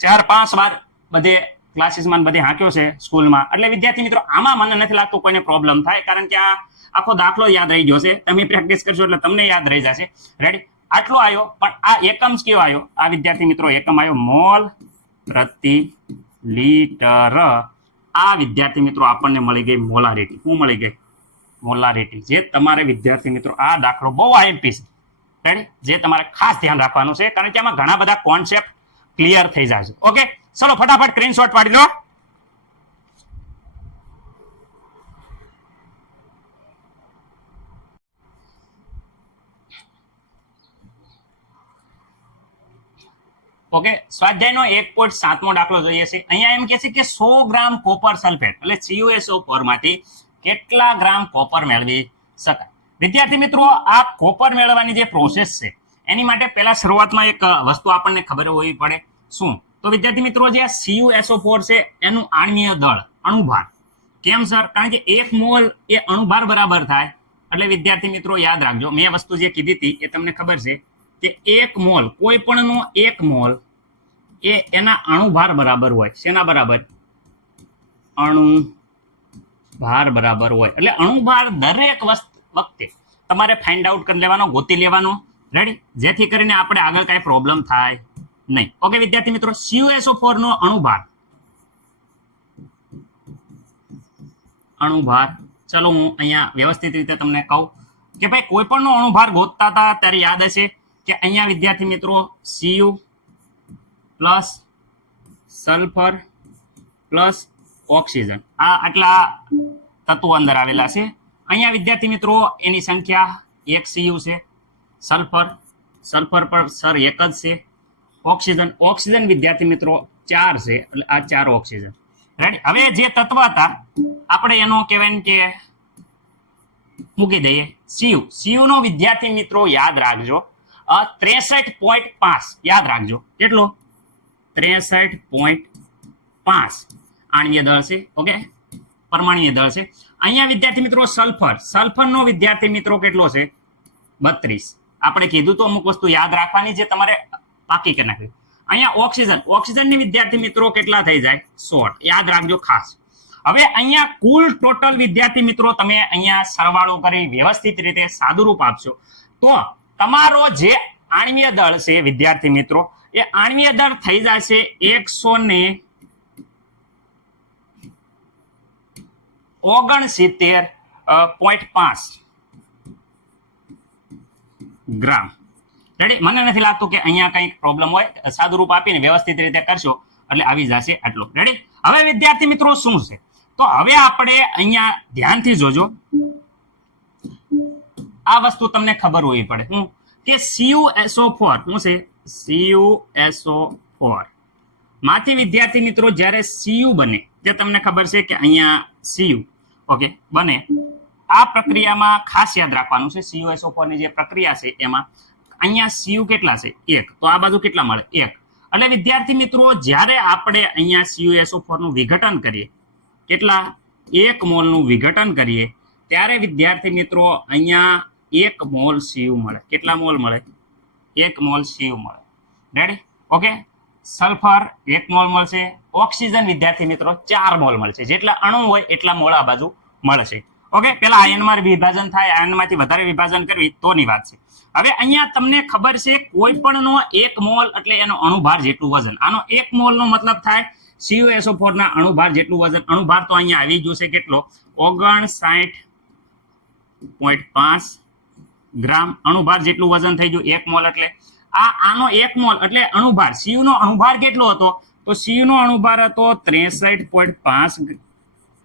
4-5 વાર બધે ક્લાસીસમાં બધે હાંક્યો છે સ્કૂલમાં. એટલે વિદ્યાર્થી મિત્રો આમાં મને નથી લાગતું કોઈને પ્રોબ્લેમ થાય, કારણ કે આ આખો દાખલો યાદ રહી ગયો છે. તમે પ્રેક્ટિસ કરશો એટલે તમને યાદ રહી જશે. રેડી? આટલો આવ્યો, પણ આ એકમ કયો આવ્યો? આ વિદ્યાર્થી મિત્રો એકમ આવ્યો મોલ પ્રતિ લીટર. આ વિદ્યાર્થી મિત્રો આપણને મળી ગઈ મોલારિટી. શું મળી ગઈ? મોલારિટી. જે તમારે વિદ્યાર્થી મિત્રો આ દાખલો બહુ આઈએમપી છે. રેડી? જે તમારે ખાસ ધ્યાન રાખવાનું છે, કારણ કે આમાં ઘણા બધા કોન્સેપ્ટ ક્લિયર થઈ જાય છે. ઓકે, ચલો ફટાફટ સ્ક્રીનશોટ પાડી લો. ઓકે, સ્વાધ્યાયનો 1.7મો દાખલો જોઈએ છે. અહીંયા એમ કહે છે કે 100 ગ્રામ કોપર સલ્ફેટ એટલે CuSO4 માંથી કેટલા ગ્રામ કોપર મેળવી શકાય? વિદ્યાર્થી મિત્રો આ કોપર મેળવવાની જે પ્રોસેસ છે એની માટે પહેલા શરૂઆતમાં એક વસ્તુ આપણને ખબર હોવી પડે. શું? તો વિદ્યાર્થી મિત્રો જે CuSO4 છે એનું આણ્વીય દળ, અણુભાર. કેમ સર? કારણ કે 1 મોલ એ અણુભાર બરાબર થાય. એટલે વિદ્યાર્થી મિત્રો યાદ રાખજો, મેં વસ્તુ જે કીધી હતી એ તમને ખબર છે કે 1 મોલ, કોઈ પણનો 1 મોલ એ એના અણુભાર બરાબર હોય. શેના બરાબર? અણુભાર બરાબર હોય. એટલે અણુભાર દરેક વખતે તમારે ફાઇન્ડ આઉટ કરી લેવાનો, ગોતી લેવાનો. રેડી? જેથી કરીને આપણે આગળ કાંઈ પ્રોબ્લેમ થાય નહીં. ઓકે વિદ્યાર્થી મિત્રો, CuSO4 નો અણુભાર ચલો હું અહીંયા વ્યવસ્થિત રીતે તમને કહું કે ભાઈ કોઈ પણ નો અણુભાર ગોતતા હતા ત્યારે યાદ હશે કે અહીંયા વિદ્યાર્થી મિત્રો Cu plus sulphur plus oxygen આ આટલા તત્વો અંદર આવેલા છે. અહીંયા વિદ્યાર્થી મિત્રો એની સંખ્યા 1 Cu છે, સલ્ફર પર સર 1 જ છે, ઓક્સિજન વિદ્યાર્થી મિત્રો 4 છે, એટલે આ 4 ઓક્સિજન. રેડી. હવે જે તત્વ હતા આપણે એનો કહેવાય ને કે મૂકી દઈએ Cu નો વિદ્યાર્થી મિત્રો યાદ રાખજો 63.5 યાદ રાખજો. કેટલો? 63.5 આણ્વીય દળ છે. ઓકે, પરમાણ્વીય દળ છે. અહીંયા વિદ્યાર્થી મિત્રો સલ્ફર નો વિદ્યાર્થી મિત્રો કેટલો છે? 32. આપણે કીધું તો અમુક વસ્તુ યાદ રાખવાની જે તમારે પાકી કરી નાખવી. અહીંયા ઓક્સિજનની વિદ્યાર્થી મિત્રો કેટલા થઈ જાય? 16. યાદ રાખજો ખાસ. હવે અહીંયા કુલ ટોટલ વિદ્યાર્થી મિત્રો તમે અહીંયા સરવાળો કરી વ્યવસ્થિત રીતે સાદુરૂપ આપશો તો તમારો જે આણ્વીય દળ છે વિદ્યાર્થી મિત્રો એ આણ્વીય દળ થઈ જશે 169.5 ગ્રામ. રેડી. મને નથી લાગતું કે અહીંયા કંઈક પ્રોબ્લેમ હોય. સાદુરૂપ આપીને વ્યવસ્થિત રીતે કરશો એટલે આવી જશે આટલું. રેડી. હવે વિદ્યાર્થી મિત્રો શું છે તો હવે આપણે અહીંયા ધ્યાનથી જોજો આ વસ્તુ તમને ખબર હોવી પડે હું કે CuSO4 શું છે? CuSO4 માંથી વિદ્યાર્થી મિત્રો જ્યારે Cu બને જે તમને ખબર છે કે અહીંયા Cu ઓકે બને આ પ્રક્રિયામાં ખાસ યાદ રાખવાનું છે CuSO4 ની જે પ્રક્રિયા છે એમાં અહીંયા Cu કેટલા છે? 1. તો આ બાજુ કેટલા મળે? 1. એટલે વિદ્યાર્થી મિત્રો જ્યારે આપણે અહીંયા CuSO4 નું વિઘટન કરીએ કેટલા 1 મોલનું વિઘટન કરીએ ત્યારે વિદ્યાર્થી મિત્રો અહીંયા 1 મોલ Cu મળે. કેટલા મોલ મળે? 1 મોલ Cu મળે. રેડી. ઓકે, સલ્ફર 1 મોલ મળશે, ઓક્સિજન વિદ્યાર્થી મિત્રો 4 મોલ મળશે. જેટલા અણુ હોય એટલા મોલ આ બાજુ મળશે. ઓકે, પેલા આયનમાં વિભાજન થાય, આયનમાંથી વધારે વિભાજન કરવી તોની વાત છે. હવે અહીંયા તમને ખબર છે કોઈ પણ નો 1 મોલ એટલે એનો અણુભાર જેટલું વજન. આનો 1 મોલ નો મતલબ થાય CuSO4 ના અણુભાર જેટલું વજન. અણુભાર તો અહીંયા આવી ગયું છે કેટલો? 59.5 ગ્રામ અણુભાર જેટલું વજન થઈ ગયું 1 મોલ એટલે આનો 1 મોલ એટલે અણુભાર. Cu નો અણુભાર કેટલો હતો? તો Cu નો અણુભાર હતો 63.5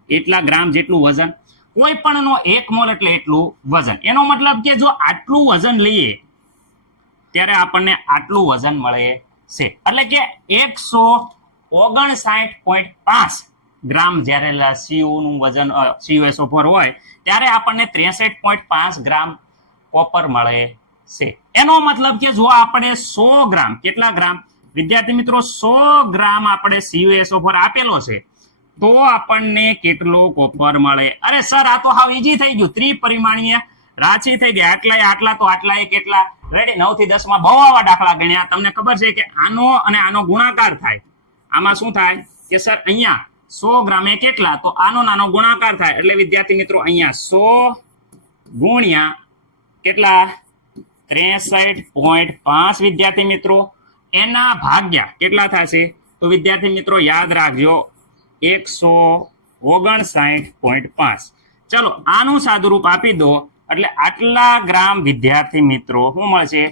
એટલા ગ્રામ જેટલું વજન. કોઈ પણ નો 1 મોલ એટલે એટલું વજન. એનો મતલબ કે જો આટલું વજન લઈએ ત્યારે આપણને આટલું વજન મળે છે. એટલે કે 159.5 ગ્રામ જ્યારે Cu નું વજન CuSO4 હોય ત્યારે આપણને 63.5 ગ્રામ કોપર મળે છે. એનો મતલબ કે જો આપણે 100 ગ્રામ કેટલા ગ્રામ વિદ્યાર્થી મિત્રો 100 ગ્રામ આપણે CuSO4 આપેલો છે તો આપણને કેટલો કોપર મળે? અરે સર આ તો હાવ ઈઝી થઈ ગયું. ત્રિપરિમાણીય રાશિ થઈ ગયા. આટલા તો આટલા કેટલા? રેડી. 9 થી 10 માં બહુ આવા દાખલા ગણ્યા. તમને ખબર છે કે આનો અને આનો ગુણાકાર થાય. આમાં શું થાય કે સર અહીંયા 100 ગ્રામે કેટલા? તો આનો નાનો ગુણાકાર થાય એટલે વિદ્યાર્થી મિત્રો અહીંયા 100 ગુણ્યા કેટલા? 63.5 વિદ્યાર્થી મિત્રો એના ભાગ્યા કેટલા થશે? તો વિદ્યાર્થી મિત્રો યાદ રાખજો 159.5. ચલો આનું સાદુરૂપ આપી દો એટલે આટલા ગ્રામ વિદ્યાર્થી મિત્રો શું મળશે?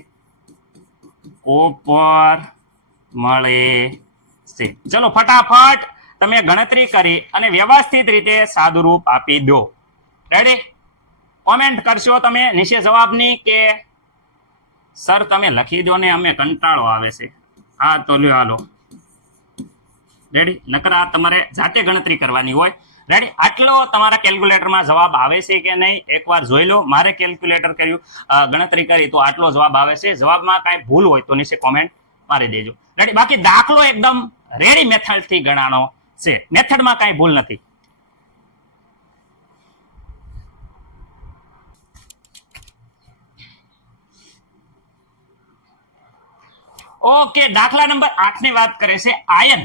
કોપર મળે છે. ચલો ફટાફટ તમે ગણતરી કરી અને વ્યવસ્થિત રીતે સાદુરૂપ આપી દો. રેડી. કોમેન્ટ કરશો તમે નીચે જવાબની કે સર તમે લખી દો ને અમે કંટાળો આવે છે. હા તો લ્યો હાલો. રેડી. નકર આ તમારે જાતે ગણતરી કરવાની હોય. રેડી. આટલો તમારા કેલ્ક્યુલેટરમાં જવાબ આવે છે કે નહીં એકવાર જોઈ લો. મારે કેલ્ક્યુલેટર કર્યું ગણતરી કરી તો આટલો જવાબ આવે છે. જવાબમાં કાંઈ ભૂલ હોય તો નીચે કોમેન્ટ મારી દેજો. રેડી. બાકી દાખલો એકદમ રેડી મેથડથી ગણાનો છે. મેથડમાં કાંઈ ભૂલ નથી. ઓકે, દાખલા નંબર 8 ની વાત કરે છે આયન.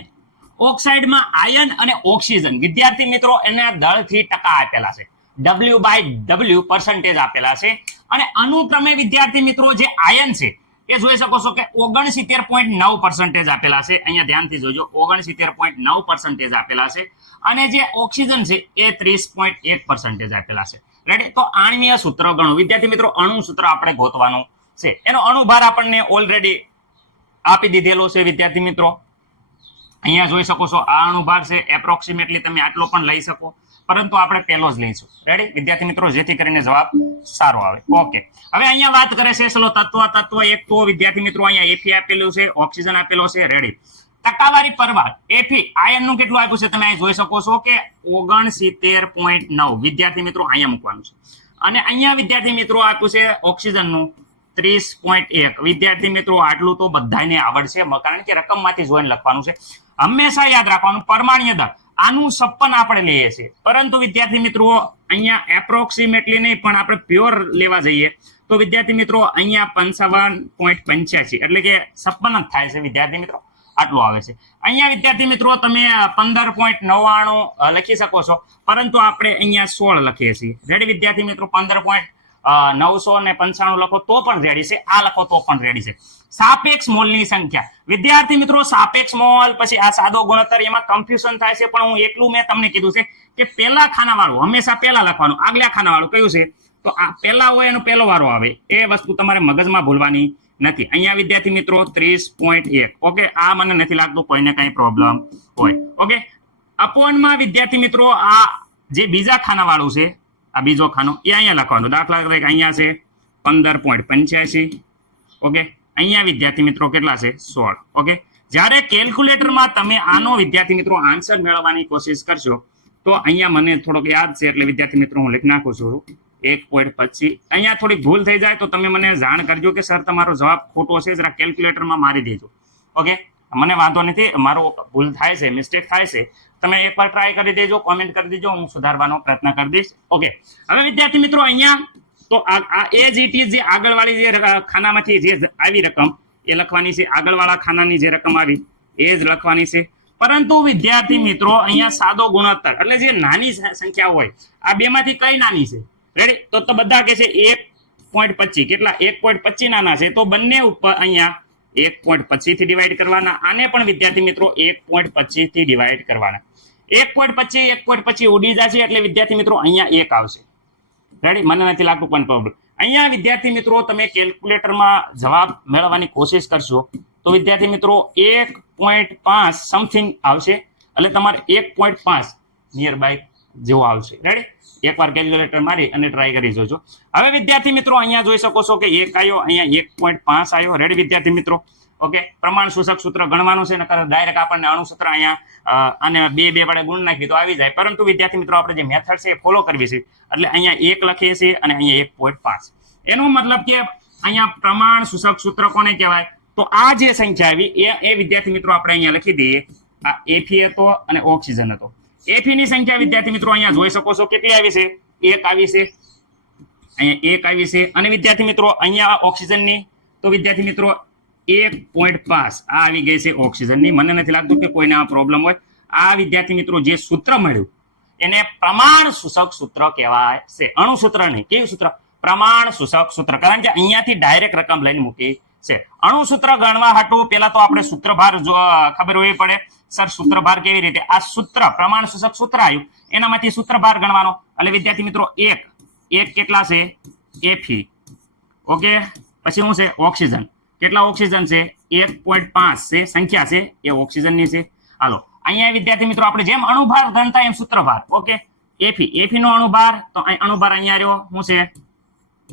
ઓક્સાઇડમાં આયન અને ઓક્સિજન વિદ્યાર્થી મિત્રો એના દળથી ટકા આપેલા છે. W/W પર્સન્ટેજ આપેલા છે અને અનુક્રમે વિદ્યાર્થી મિત્રો જે આયન છે એ જોઈ શકો છો કે 69.9% આપેલા છે. અહીંયા ધ્યાનથી જોજો, 69.9% આપેલા છે. અને જે ઓક્સિજન છે એ 30.1% આપેલા છે. રેડી? તો આણ્વીય સૂત્ર ગણો. વિદ્યાર્થી મિત્રો, અણુ સૂત્ર આપણે ગોતવાનું છે. એનો અણુભાર આપણને ઓલરેડી આપી દીધેલો છે. વિદ્યાર્થી મિત્રો, અહીંયા જોઈ શકો છો આ અણુભાર છે. એપ્રોક્સિમેટલી તમે આટલો પણ લઈ શકો, પરંતુ આપણે પહેલો જ લઈશું. રેડી વિદ્યાર્થી મિત્રો? જેથી કરીને જવાબ સારો આવે. ઓકે, હવે અહીંયા વાત કરે છે ચલો તત્વ એક. તો વિદ્યાર્થી મિત્રો અહીંયા Fe આપેલું છે, ઓક્સિજન આપેલો છે. રેડી? ટકાવારી પરમાણુ Fe આયન નું કેટલું આપ્યું છે તમે અહીં જોઈ શકો છો કે 69.9. વિદ્યાર્થી મિત્રો અહીંયા મૂકવાનું છે. અને અહીંયા વિદ્યાર્થી મિત્રો આપ્યું છે ઓક્સિજન નું 30.1. વિદ્યાર્થી મિત્રો આટલું તો બધાને આવડશે, કારણ કે રકમમાંથી જોઈને લખવાનું છે. હંમેશા યાદ રાખવાનું પરમાણ્ય દર આનું 56 આપણે લઈએ છીએ, પરંતુ વિદ્યાર્થી મિત્રો અહીંયા એપ્રોક્સિમેટલી નહીં પણ આપણે પ્યોર લેવા જઈએ તો વિદ્યાર્થી મિત્રો અહીંયા 55.85 એટલે કે 56 જ થાય છે. વિદ્યાર્થી મિત્રો આટલું આવે છે. અહીંયા વિદ્યાર્થી મિત્રો તમે 15.99 લખી શકો છો, પરંતુ આપણે અહીંયા 16 લખીએ છીએ. રેડી વિદ્યાર્થી મિત્રો? 15.995 લખો તો પણ રેડી છે, આ લખો તો પણ રેડી છે. સાપેક્ષ મોલની સંખ્યા. વિદ્યાર્થી મિત્રો સાપેક્ષ મોલ પછી આ સાદો ગુણોત્તર એમાં કન્ફ્યુઝન થાય છે, પણ હું એટલું મેં તમને કીધું છે કે પહેલા ખાનાવાળું હંમેશા પહેલા લખવાનું, આગલા ખાનાવાળું કયું છે તો આ પહેલા હોય એનો પહેલો વારો આવે. એ વસ્તુ તમારે મગજમાં ભૂલવાની નથી. અહીંયા વિદ્યાર્થી મિત્રો 30.1. ઓકે, આ મને નથી લાગતું કોઈને કઈ પ્રોબ્લેમ હોય. ઓકે, અપવનમાં વિદ્યાર્થી મિત્રો આ જે બીજા ખાનાવાળું છે, આ બીજો ખાનો એ અહીંયા લખવાનું. દાખલા તરીકે અહીંયા છે 15.85. ઓકે, અહીંયા વિદ્યાર્થી મિત્રો કેટલા છે 16. ઓકે, જ્યારે કેલ્ક્યુલેટરમાં તમે આનો વિદ્યાર્થી મિત્રો આન્સર મેળવવાની કોશિશ કરશો તો અહીંયા મને થોડોક યાદ છે એટલે વિદ્યાર્થી મિત્રો હું લખી નાખું છું 1.25. અહીંયા થોડીક ભૂલ થઈ જાય તો તમે મને જાણ કરજો કે સર તમારો જવાબ ખોટો છે, જરા કેલ્ક્યુલેટરમાં મારી દેજો. ઓકે, મને વાંધો નથી, મારો ભૂલ થાય છે, મિસ્ટેક થાય છે, તમે એકવાર ટ્રાય કરી દેજો, કોમેન્ટ કરી દેજો, હું સુધારવાનો પ્રયત્ન કરી દઈશ. ઓકે, હવે વિદ્યાર્થી મિત્રો અહીંયા તો આ એ જ ઇટ ઇઝ જે આગળવાળી જે ખાનામાંથી જે આવી રકમ એ લખવાની છે, આગળવાળા ખાનાની જે રકમ આવી એ જ લખવાની છે. પરંતુ વિદ્યાર્થી મિત્રો અહીંયા સાદો ગુણોત્તર એટલે જે નાની સંખ્યા હોય આ બેમાંથી કઈ નાની છે? રેડી? તો બધા કે છે 1.25. કેટલા? 1.25 નાના છે, તો બંને ઉપર અહીંયા 1.25 થી ડિવાઈડ કરવાના. આને પણ વિદ્યાર્થી મિત્રો 1.25 થી ડિવાઈડ કરવાના. 1.25 ઉડી જશે એટલે વિદ્યાર્થી મિત્રો અહીંયા 1 આવશે. રેડી? મને નથી લાગતું કોઈ પ્રોબ્લેમ. અહીંયા વિદ્યાર્થી મિત્રો તમે કેલ્ક્યુલેટરમાં જવાબ મેળવવાની કોશિશ કરશો તો વિદ્યાર્થી મિત્રો 1.5 સમથિંગ આવશે, એટલે તમારે 1.5 નિયર બાય જેવો આવશે. રેડી? એકવાર કેલ્ક્યુલેટર મારી અને ટ્રાય કરી જોજો. હવે વિદ્યાર્થી મિત્રો અહીંયા જોઈ શકો છો કે 1 આવ્યો, અહીંયા 1.5 આવ્યો. રેડી વિદ્યાર્થી મિત્રો? ઓકે, પ્રમાણ સૂચક સૂત્ર ગણવાનું છે, નકર ડાયરેક્ટ આપણને અણુ સૂત્ર અહીંયા આને 2 વડે ગુણ નાખી તો આવી જાય. પરંતુ વિદ્યાર્થી મિત્રો આપણે જે મેથડ છે એ ફોલો કરવી છે, એટલે અહીંયા 1 લખીએ છીએ અને અહીંયા 1.5. એનો મતલબ કે અહીંયા પ્રમાણ સૂચક સૂત્ર કોને કહેવાય? તો આ જે સંખ્યા આવી એ વિદ્યાર્થી મિત્રો આપણે અહીંયા લખી દઈએ. આ Fe હતો અને ઓક્સિજન હતો. Fe ની સંખ્યા વિદ્યાર્થી મિત્રો અહીંયા જોઈ શકો છો કેટલી આવી છે? 1 આવી છે, અહીંયા 1 આવી છે. અને વિદ્યાર્થી મિત્રો અહીંયા ઓક્સિજનની તો વિદ્યાર્થી મિત્રો 1.5 આ આવી ગઈ છે ઓક્સિજનની. મને નથી લાગતું કે કોઈને આ પ્રોબ્લેમ હોય. આ વિદ્યાર્થી મિત્રો જે સૂત્ર મળ્યું એને પ્રમાણ સૂચક સૂત્ર કહેવાય છે, અણુ સૂત્ર નહીં. કેવું સૂત્ર? પ્રમાણ સૂચક સૂત્ર. કારણ કે અહીંયાથી ડાયરેક્ટ રકમ લઈને મૂકી છે. અણુ સૂત્ર ગણવા હાટું પહેલા તો આપણે સૂત્રભાર ખબર હોવી પડે. સર સૂત્રભાર કેવી રીતે? આ સૂત્ર પ્રમાણ સૂચક સૂત્ર આવ્યું એનામાંથી સૂત્રભાર ગણવાનો. એટલે વિદ્યાર્થી મિત્રો 1 કેટલા છે? Fe. ઓકે, પછી શું છે? ઓક્સિજન. કેટલા ઓક્સિજન છે? 1.5 છે, સંખ્યા છે એ ઓક્સિજનની છે. હાલો, અહીંયા વિદ્યાર્થી મિત્રો આપણે જેમ અણુભાર ગણતા એમ સૂત્રભાર. ઓકે, Fe નો અણુભાર તો અણુભાર અહીંયા રહ્યો શું છે?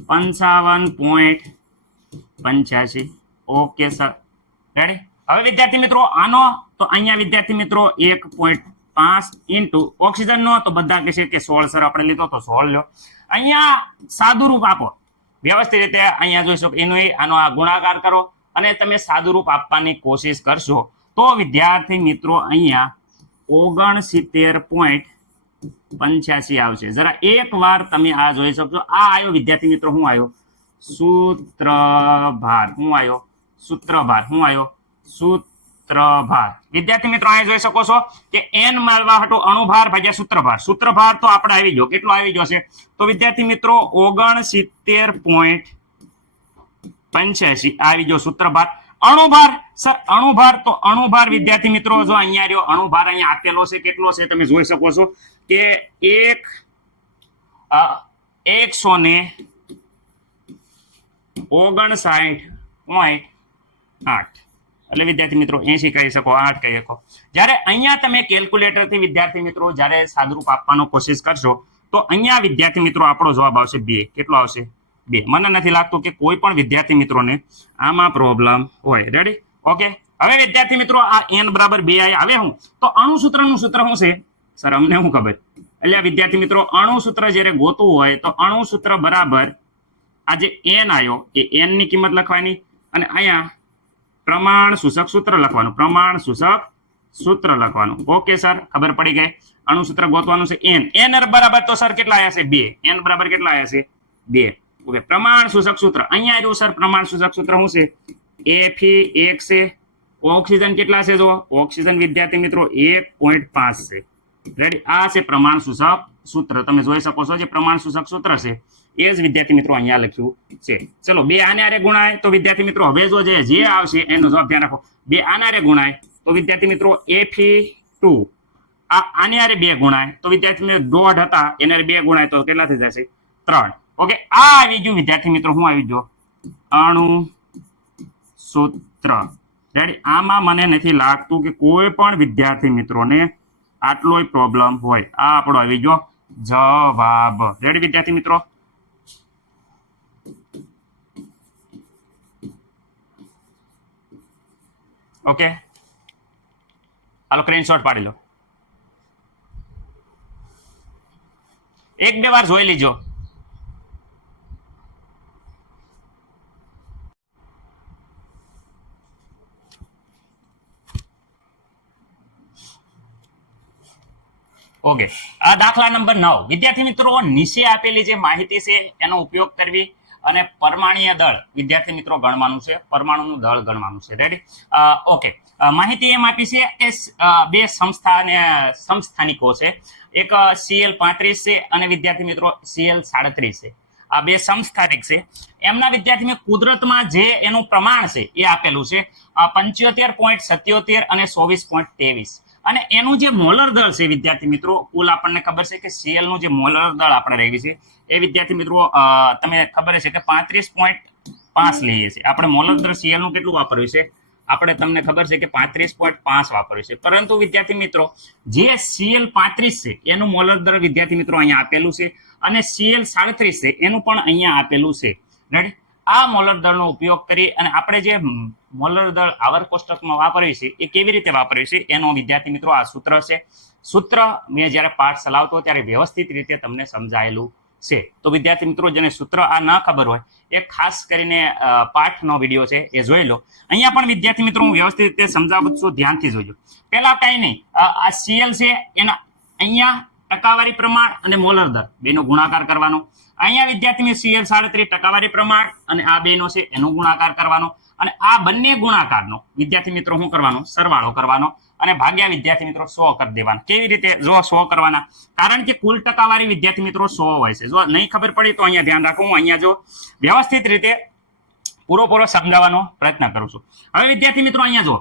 55.85. Okay sir, ready? હવે વિદ્યાર્થી મિત્રો આનો તો અહીંયા વિદ્યાર્થી મિત્રો 1.5 ઇન્ટુ ઓક્સિજન નો તો બધા કહેશે કે 16 સર આપણે લીધો તો 16 લ્યો. અહીંયા સાદું રૂપ આપો વ્યવસ્થિત રીતે. અહીંયા જોઈશો એનો આનો આ ગુણાકાર કરો અને તમે સાદું રૂપ આપવાની કોશિશ કરશો તો વિદ્યાર્થી મિત્રો અહીંયા 69.85 આવશે. જરા એકવાર તમે આ જોઈ શકશો. આ આવ્યો વિદ્યાર્થી મિત્રો, શું આવ્યો? સૂત્રભાર. શું આવ્યો? સૂત્રભાર. શું આવ્યો? સૂત્રભાર. વિદ્યાર્થી મિત્રો અહીંયા જોઈ શકો છો કે n મળવા હાટુ અણુભાર ભાગ્યા સૂત્રભાર. સૂત્રભાર તો આપણે આવી ગયો. કેટલો આવી ગયો છે? તો વિદ્યાર્થી મિત્રો 69. 85 આવી જો સૂત્રભાર. અણુભાર સર, અણુભાર તો અણુભાર વિદ્યાર્થી મિત્રો જો અહીંયા રહ્યો અણુભાર અહીંયા આપેલો છે, કેટલો છે તમે જોઈ શકો છો કે 159.8 એટલે વિદ્યાર્થી મિત્રો 80 કહી શકો, 8 કહી શકો. જ્યારે અહીંયા તમે કેલ્ક્યુલેટરથી વિદ્યાર્થી મિત્રો જ્યારે સાદુરૂપ આપવાનો કોશિશ કરશો તો અહીંયા વિદ્યાર્થી મિત્રો આપણો જવાબ આવશે 2. કેટલો આવશે? 2. મને નથી લાગતું કે કોઈ પણ વિદ્યાર્થી મિત્રોને આમાં પ્રોબ્લેમ હોય. રેડી? ઓકે. હવે વિદ્યાર્થી મિત્રો આ n બરાબર 2 આવ્યા. હવે હું તો અણુસૂત્રનું સૂત્ર શું છે સર? અમને શું ખબર? એટલે વિદ્યાર્થી મિત્રો અણુસૂત્ર જ્યારે ગોતવું હોય તો અણુસૂત્ર બરાબર આ જે n આવ્યો એ n ની કિંમત લખવાની અને અહીંયા પ્રમાણ સૂચક સૂત્ર લખવાનું, પ્રમાણ સૂચક સૂત્ર લખવાનું. ઓકે સર, ખબર પડી ગઈ. અણુસૂત્ર ગોતવાનું છે n બરાબર તો સર કેટલા આવ્યા છે? 2. n બરાબર કેટલા આવ્યા છે? 2. ઓકે. પ્રમાણ સૂચક સૂત્ર અહીંયા આવ્યું સર. પ્રમાણ સૂચક સૂત્ર શું છે? Fe1 છે. ઓક્સિજન કેટલા છે? જો ઓક્સિજન વિદ્યાર્થી મિત્રો 1.5 છે. રેડી? આ છે પ્રમાણ સૂચક સૂત્ર. તમે જોઈ શકો છો જે પ્રમાણ સૂચક સૂત્ર છે એ જ વિદ્યાર્થી મિત્રો અહીંયા લખ્યું છે. ચલો 2 આને આરે ગુણાય તો વિદ્યાર્થી મિત્રો હવે જો જે આવશે એનો જવાબ ધ્યાન રાખો. 2 આને આરે ગુણાય તો વિદ્યાર્થી મિત્રો Fe2 આને આરે 2 ગુણાય તો વિદ્યાર્થી મિત્રો દોઢ હતા એને આરે 2 ગુણાય તો કેટલા થઈ જશે? 3. ઓકે. આ આવી ગયું વિદ્યાર્થી મિત્રો. શું આવી ગયો? અણુ સૂત્ર. રેડી? આમાં મને નથી લાગતું કે કોઈ પણ વિદ્યાર્થી મિત્રોને આટલો પ્રોબ્લેમ હોય. આ આપણો આવી ગયો જવાબ. રેડી વિદ્યાર્થી મિત્રો? ઓકે, હાલો સ્ક્રીનશોટ પાડી લો. 1-2 વાર જોઈ લીજો. ઓકે. આ દાખલા નંબર 9 વિદ્યાર્થી મિત્રો નીચે આપેલી જે માહિતી છે એનો ઉપયોગ કરવી અને પરમાણ્વીય દળ વિદ્યાર્થી મિત્રો ગણવાનું છે, પરમાણુનું દળ ગણવાનું છે. રેડી? ઓકે. માહિતી એમ આપી છે કે 2 સમસ્થાનિકો છે. એક Cl35 છે અને વિદ્યાર્થી મિત્રો Cl37 છે. આ 2 સમસ્થાનિક છે. એમના વિદ્યાર્થી મિત્રો કુદરતમાં જે એનું પ્રમાણ છે એ આપેલું છે 75.77 અને 24.23. અને એનું જે મોલર દળ છે વિદ્યાર્થી મિત્રો કુલ આપણને ખબર છે કે Cl નું જે મોલર દળ આપણે રહી છે એ વિદ્યાર્થી મિત્રો તમે ખબર છે કે 35.5 લઈએ છીએ આપણે. મોલર દળ Cl નું કેટલું વાપર્યું છે આપણે? તમને ખબર છે કે 35.5 વાપર્યું છે. પરંતુ વિદ્યાર્થી મિત્રો જે Cl35 છે એનું મોલર દળ વિદ્યાર્થી મિત્રો અહીંયા આપેલું છે અને Cl37 છે એનું પણ અહીંયા આપેલું છે. રેડી? આ મોલર દળનો ઉપયોગ કરી અને આપણે જે મોલર દળ આવર્ત કોષ્ટકમાં વાપર્યું છે એ કેવી રીતે વાપર્યું છે એનો વિદ્યાર્થી મિત્રો આ સૂત્ર છે. સૂત્ર મેં જ્યારે પાઠ ચલાવતો ત્યારે વ્યવસ્થિત રીતે તમને સમજાયેલું છે. તો વિદ્યાર્થી મિત્રો જેને સૂત્ર આ ના ખબર હોય એ ખાસ કરીને પાઠનો વિડીયો છે એ જોઈ લો. અહીંયા પણ વિદ્યાર્થી મિત્રો હું વ્યવસ્થિત રીતે સમજાવું છું, ધ્યાનથી જોજો. પહેલા કઈ નહીં, આ Cl છે એના અહીંયા ટકાવારી પ્રમાણ અને મોલર દળ બેનો ગુણાકાર કરવાનો. અહીંયા વિદ્યાર્થી Cl37 ટકાવારી પ્રમાણ અને આ બેનો છે એનો ગુણાકાર કરવાનો અને આ બંને ગુણાકારનો વિદ્યાર્થી મિત્રો શું કરવાનો? સરવાળો કરવાનો અને ભાગ્યા વિદ્યાર્થી મિત્રો 100 કરી દેવાના. કેવી રીતે? જો 100 કરવાના, કારણ કે કુલ ટકાવારી વિદ્યાર્થી મિત્રો 100 હોય છે. જો નહીં ખબર પડી તો અહીંયા ધ્યાન રાખો. હું અહીંયા જો વ્યવસ્થિત રીતે પૂરો સમજાવવાનો પ્રયત્ન કરું છું. હવે વિદ્યાર્થી મિત્રો અહીંયા જો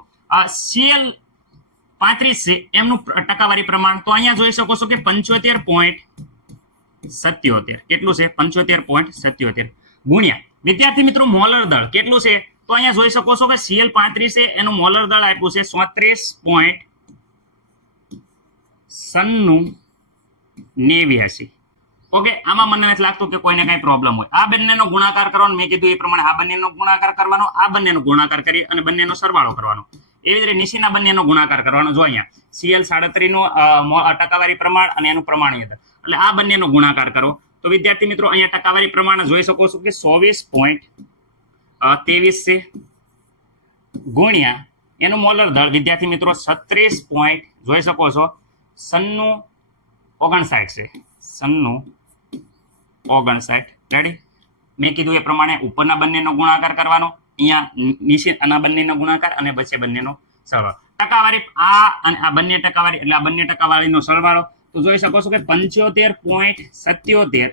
Cl35 છે એમનું ટકાવારી પ્રમાણ તો અહીંયા જોઈ શકો છો કે 75.77. કેટલું છે? 75.77 ગુણ્યા વિદ્યાર્થી મિત્રો મોલર દળ કેટલું છે? તો અહીંયા જોઈ શકો છો કે Cl35 છે એનું મોલર દળ આપ્યું છે 34.89. ઓકે. આમાં મને નથી લાગતું કે કોઈને કઈ પ્રોબ્લેમ હોય. આ બંનેનો ગુણાકાર કરવાનો, મેં કીધું એ પ્રમાણે આ બંનેનો ગુણાકાર કરવાનો, આ બંનેનો ગુણાકાર કરી અને બંનેનો સરવાળો કરવાનો. એવી રીતે નીચેના બંનેનો ગુણાકાર કરવાનો. જો અહીંયા Cl37 નું ટકાવારી પ્રમાણ અને એનું પ્રમાણીય દળ એટલે આ બંનેનો ગુણાકાર કરો તો વિદ્યાર્થી મિત્રો અહીંયા ટકાવારી પ્રમાણ જોઈ શકો છો કે 24.23 છે ગુણ્યા એનું મોલર દળ વિદ્યાર્થી મિત્રો 36. જોઈ શકો છો 59.59 છે. 59.59. રેડી? મેં કીધું એ પ્રમાણે ઉપરના બંનેનો ગુણાકાર કરવાનો, અહીંયા નીચેના બંનેનો ગુણાકાર અને વચ્ચે બંનેનો સરવાળો. ટકાવારી આ અને આ બંને ટકાવારી એટલે આ બંને ટકાવારીનો સરવાળો તો જોઈ શકો છો કે 75.77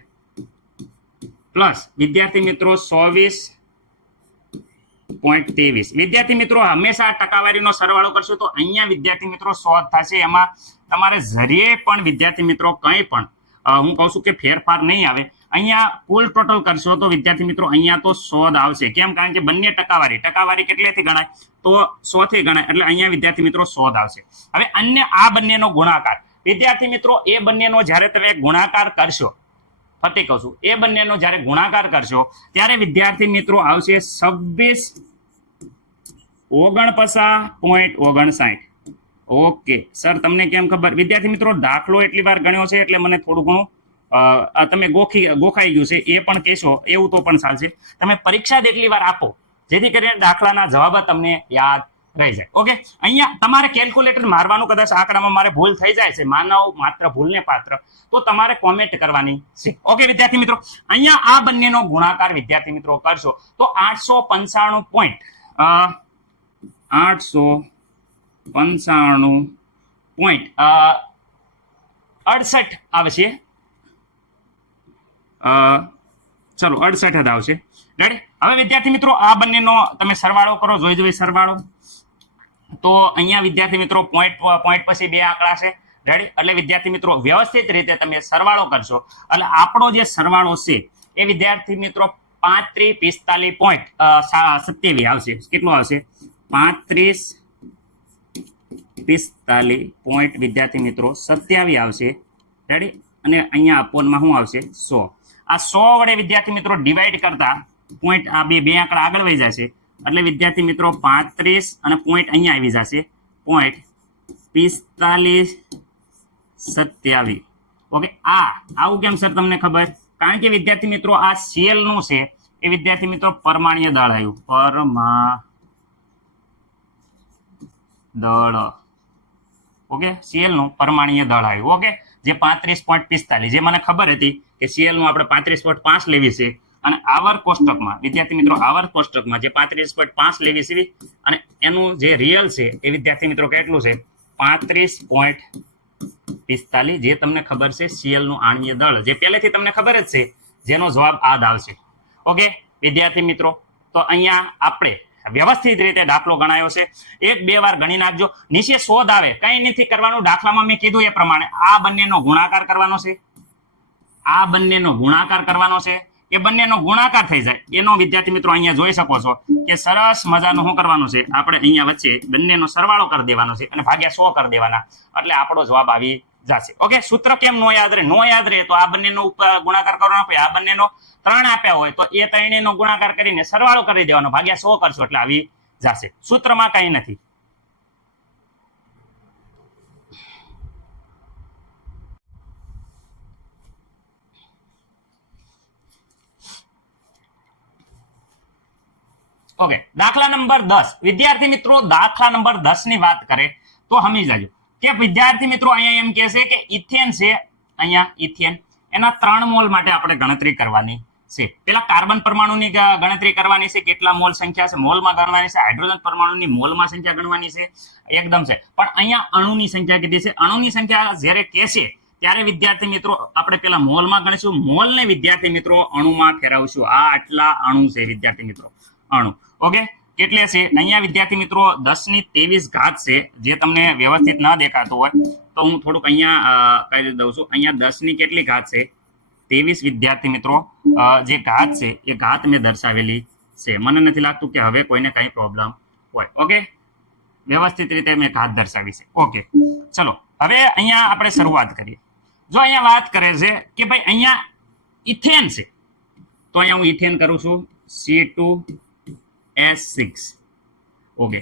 પ્લસ વિદ્યાર્થી મિત્રો 24.23 0.23. વિદ્યાર્થી મિત્રો હંમેશા ટકાવારીનો સરવાળો કરશો તો અહીંયા વિદ્યાર્થી મિત્રો 100 થશે. એમાં તમારે જરીએ પણ વિદ્યાર્થી મિત્રો કંઈ પણ હું કહું છું કે ફેરફાર નહીં આવે. અહીંયા કુલ ટોટલ કરશો તો વિદ્યાર્થી મિત્રો અહીંયા તો 100 આવશે. કેમ? કારણ કે બંને ટકાવારી કેટલેથી ગણાય? તો 100 થી ગણાય. એટલે અહીંયા વિદ્યાર્થી મિત્રો 100 આવશે. હવે અન્ય આ બંનેનો ગુણાકાર વિદ્યાર્થી મિત્રો એ બંનેનો જ્યારે તમે ગુણાકાર કરશો, ફરી કહું છું, એ બંનેનો જ્યારે ગુણાકાર કરશો ત્યારે વિદ્યાર્થી મિત્રો આવશે 2649.59. ઓકે સર, તમને કેમ ખબર? વિદ્યાર્થી મિત્રો દાખલો એટલી વાર ગણ્યો છે એટલે મને થોડું ઘણું તમે ગોખાઈ ગયું છે એ પણ કહેશો એવું તો પણ ચાલશે. તમે પરીક્ષા જેટલી વાર આપો જેથી કરીને દાખલાના જવાબ તમને યાદ રહી જાય. ઓકે, અહીંયા તમારે કેલ્ક્યુલેટર મારવાનું, કદાચ આંકડામાં મારે ભૂલ થઈ જાય છે, માનવ માત્ર ભૂલને પાત્ર, તો તમારે કોમેન્ટ કરવાની છે. ઓકે વિદ્યાર્થી મિત્રો, અહીંયા આ બંનેનો ગુણાકાર વિદ્યાર્થી મિત્રો કરશો તો 895.68 આવશે. ચલો 68 જ આવશે. રેડી? હવે વિદ્યાર્થી મિત્રો આ બંનેનો તમે સરવાળો કરો, જોઈ સરવાળો. તો અહીંયા વિદ્યાર્થી મિત્રો પોઈન્ટ પછી બે આંકડા છે. રેડી? એટલે વિદ્યાર્થી મિત્રો વ્યવસ્થિત રીતે તમે સરવાળો કરશો એટલે આપણો જે સરવાળો છે એ વિદ્યાર્થી મિત્રો 3545.27 આવશે. કેટલો આવશે? 3545 વિદ્યાર્થી મિત્રો 27 આવશે. રેડી? અને અહીંયા અપોનમાં શું આવશે? 100. આ 100 વડે વિદ્યાર્થી મિત્રો ડિવાઈડ કરતા પોઈન્ટ આ બે આંકડા આગળ વહી જશે એટલે વિદ્યાર્થી મિત્રો 35 અને પોઈન્ટ અહીંયા આવી જશે 0.4527. ઓકે, આવું કેમ સર તમને ખબર? કારણ કે વિદ્યાર્થી મિત્રો આ CL નું છે એ વિદ્યાર્થી મિત્રો પરમાણ્ય દળ આવ્યું. ઓકે, CL નું પરમાણ્ય દળ આવ્યું. ઓકે, જે 35.45, જે મને ખબર હતી કે CL નું આપણે 35.5 લેવી છે અને આવર્ત કોષ્ટકમાં વિદ્યાર્થી મિત્રો જે 35.5 લેવી છે અને એનું જે રિયલ છે એ વિદ્યાર્થી મિત્રો કેટલું છે? 35.45, જે તમને ખબર છે CL નું આણ્વીય દળ, જે પહેલેથી તમને ખબર જ છે, જેનો જવાબ આ જ આવશે. ઓકે વિદ્યાર્થી મિત્રો, તો અહીંયા આપણે વ્યવસ્થિત રીતે દાખલો ગણાયો છે. 1-2 વાર ગણી નાખજો. નીચે શોધ આવે, કંઈ નથી કરવાનું. દાખલામાં મેં કીધું એ પ્રમાણે આ બંનેનો ગુણાકાર કરવાનો છે, આ બંનેનો ગુણાકાર કરવાનો છે. એ બંનેનો ગુણાકાર થઈ જાય એનો વિદ્યાર્થી મિત્રો અહીંયા જોઈ શકો છો કે સરસ મજાનું શું કરવાનું છે? આપણે અહીંયા વચ્ચે બંનેનો સરવાળો કરી દેવાનો છે અને ભાગ્યા 100 કરી દેવાના એટલે આપણો જવાબ આવી જશે. ઓકે, સૂત્ર કેમ નો યાદ રહે? નો યાદ રહે તો આ બંનેનો ગુણાકાર કરવાનો હોય, આ બંનેનો 3 આપ્યા હોય તો એ ત્રણેયનો ગુણાકાર કરીને સરવાળો કરી દેવાનો, ભાગ્યા 100 કરશો એટલે આવી જશે. સૂત્રમાં કંઈ નથી. ઓકે, દાખલા નંબર 10 વિદ્યાર્થી મિત્રો, દાખલા નંબર 10 ની વાત કરે તો સમજી જાજો કે વિદ્યાર્થી મિત્રો અહીંયા એમ કહે છે કે ઇથેન છે, અહીંયા ઇથેન, એના 3 મોલ માટે આપણે ગણતરી કરવાની છે. પેલા કાર્બન પરમાણુની ગણતરી કરવાની છે, કેટલા મોલ સંખ્યા છે મોલમાં ગણવાની છે, હાઇડ્રોજન પરમાણુની મોલમાં સંખ્યા ગણવાની છે, એકદમ છે. પણ અહીંયા અણુની સંખ્યા કીધી છે. અણુની સંખ્યા જ્યારે કહેશે ત્યારે વિદ્યાર્થી મિત્રો આપણે પેલા મોલમાં ગણીશું, મોલને વિદ્યાર્થી મિત્રો અણુમાં ફેરવશું. આ આટલા અણુ છે વિદ્યાર્થી મિત્રો, અણુ. ઓકે, કેટલે છે? અહીંયા વિદ્યાર્થી મિત્રો 10⁻23 છે, જે તમને વ્યવસ્થિત ન દેખાતો હોય તો હું થોડુંક અહીંયા કહી દઉં છું. અહીંયા 10ની કેટલી ઘાત છે? 23 વિદ્યાર્થી મિત્રો જે ઘાત છે એ ઘાત મેં દર્શાવેલી છે. મને નથી લાગતું કે હવે કોઈને કઈ પ્રોબ્લેમ હોય. ઓકે, વ્યવસ્થિત રીતે મેં ઘાત દર્શાવી છે. ઓકે, ચલો હવે અહીંયા આપણે શરૂઆત કરીએ. જો અહીંયા વાત કરે છે કે ભાઈ અહીંયા ઇથેન છે તો અહીંયા હું ઇથેન કરું છું C2H6. ઓકે,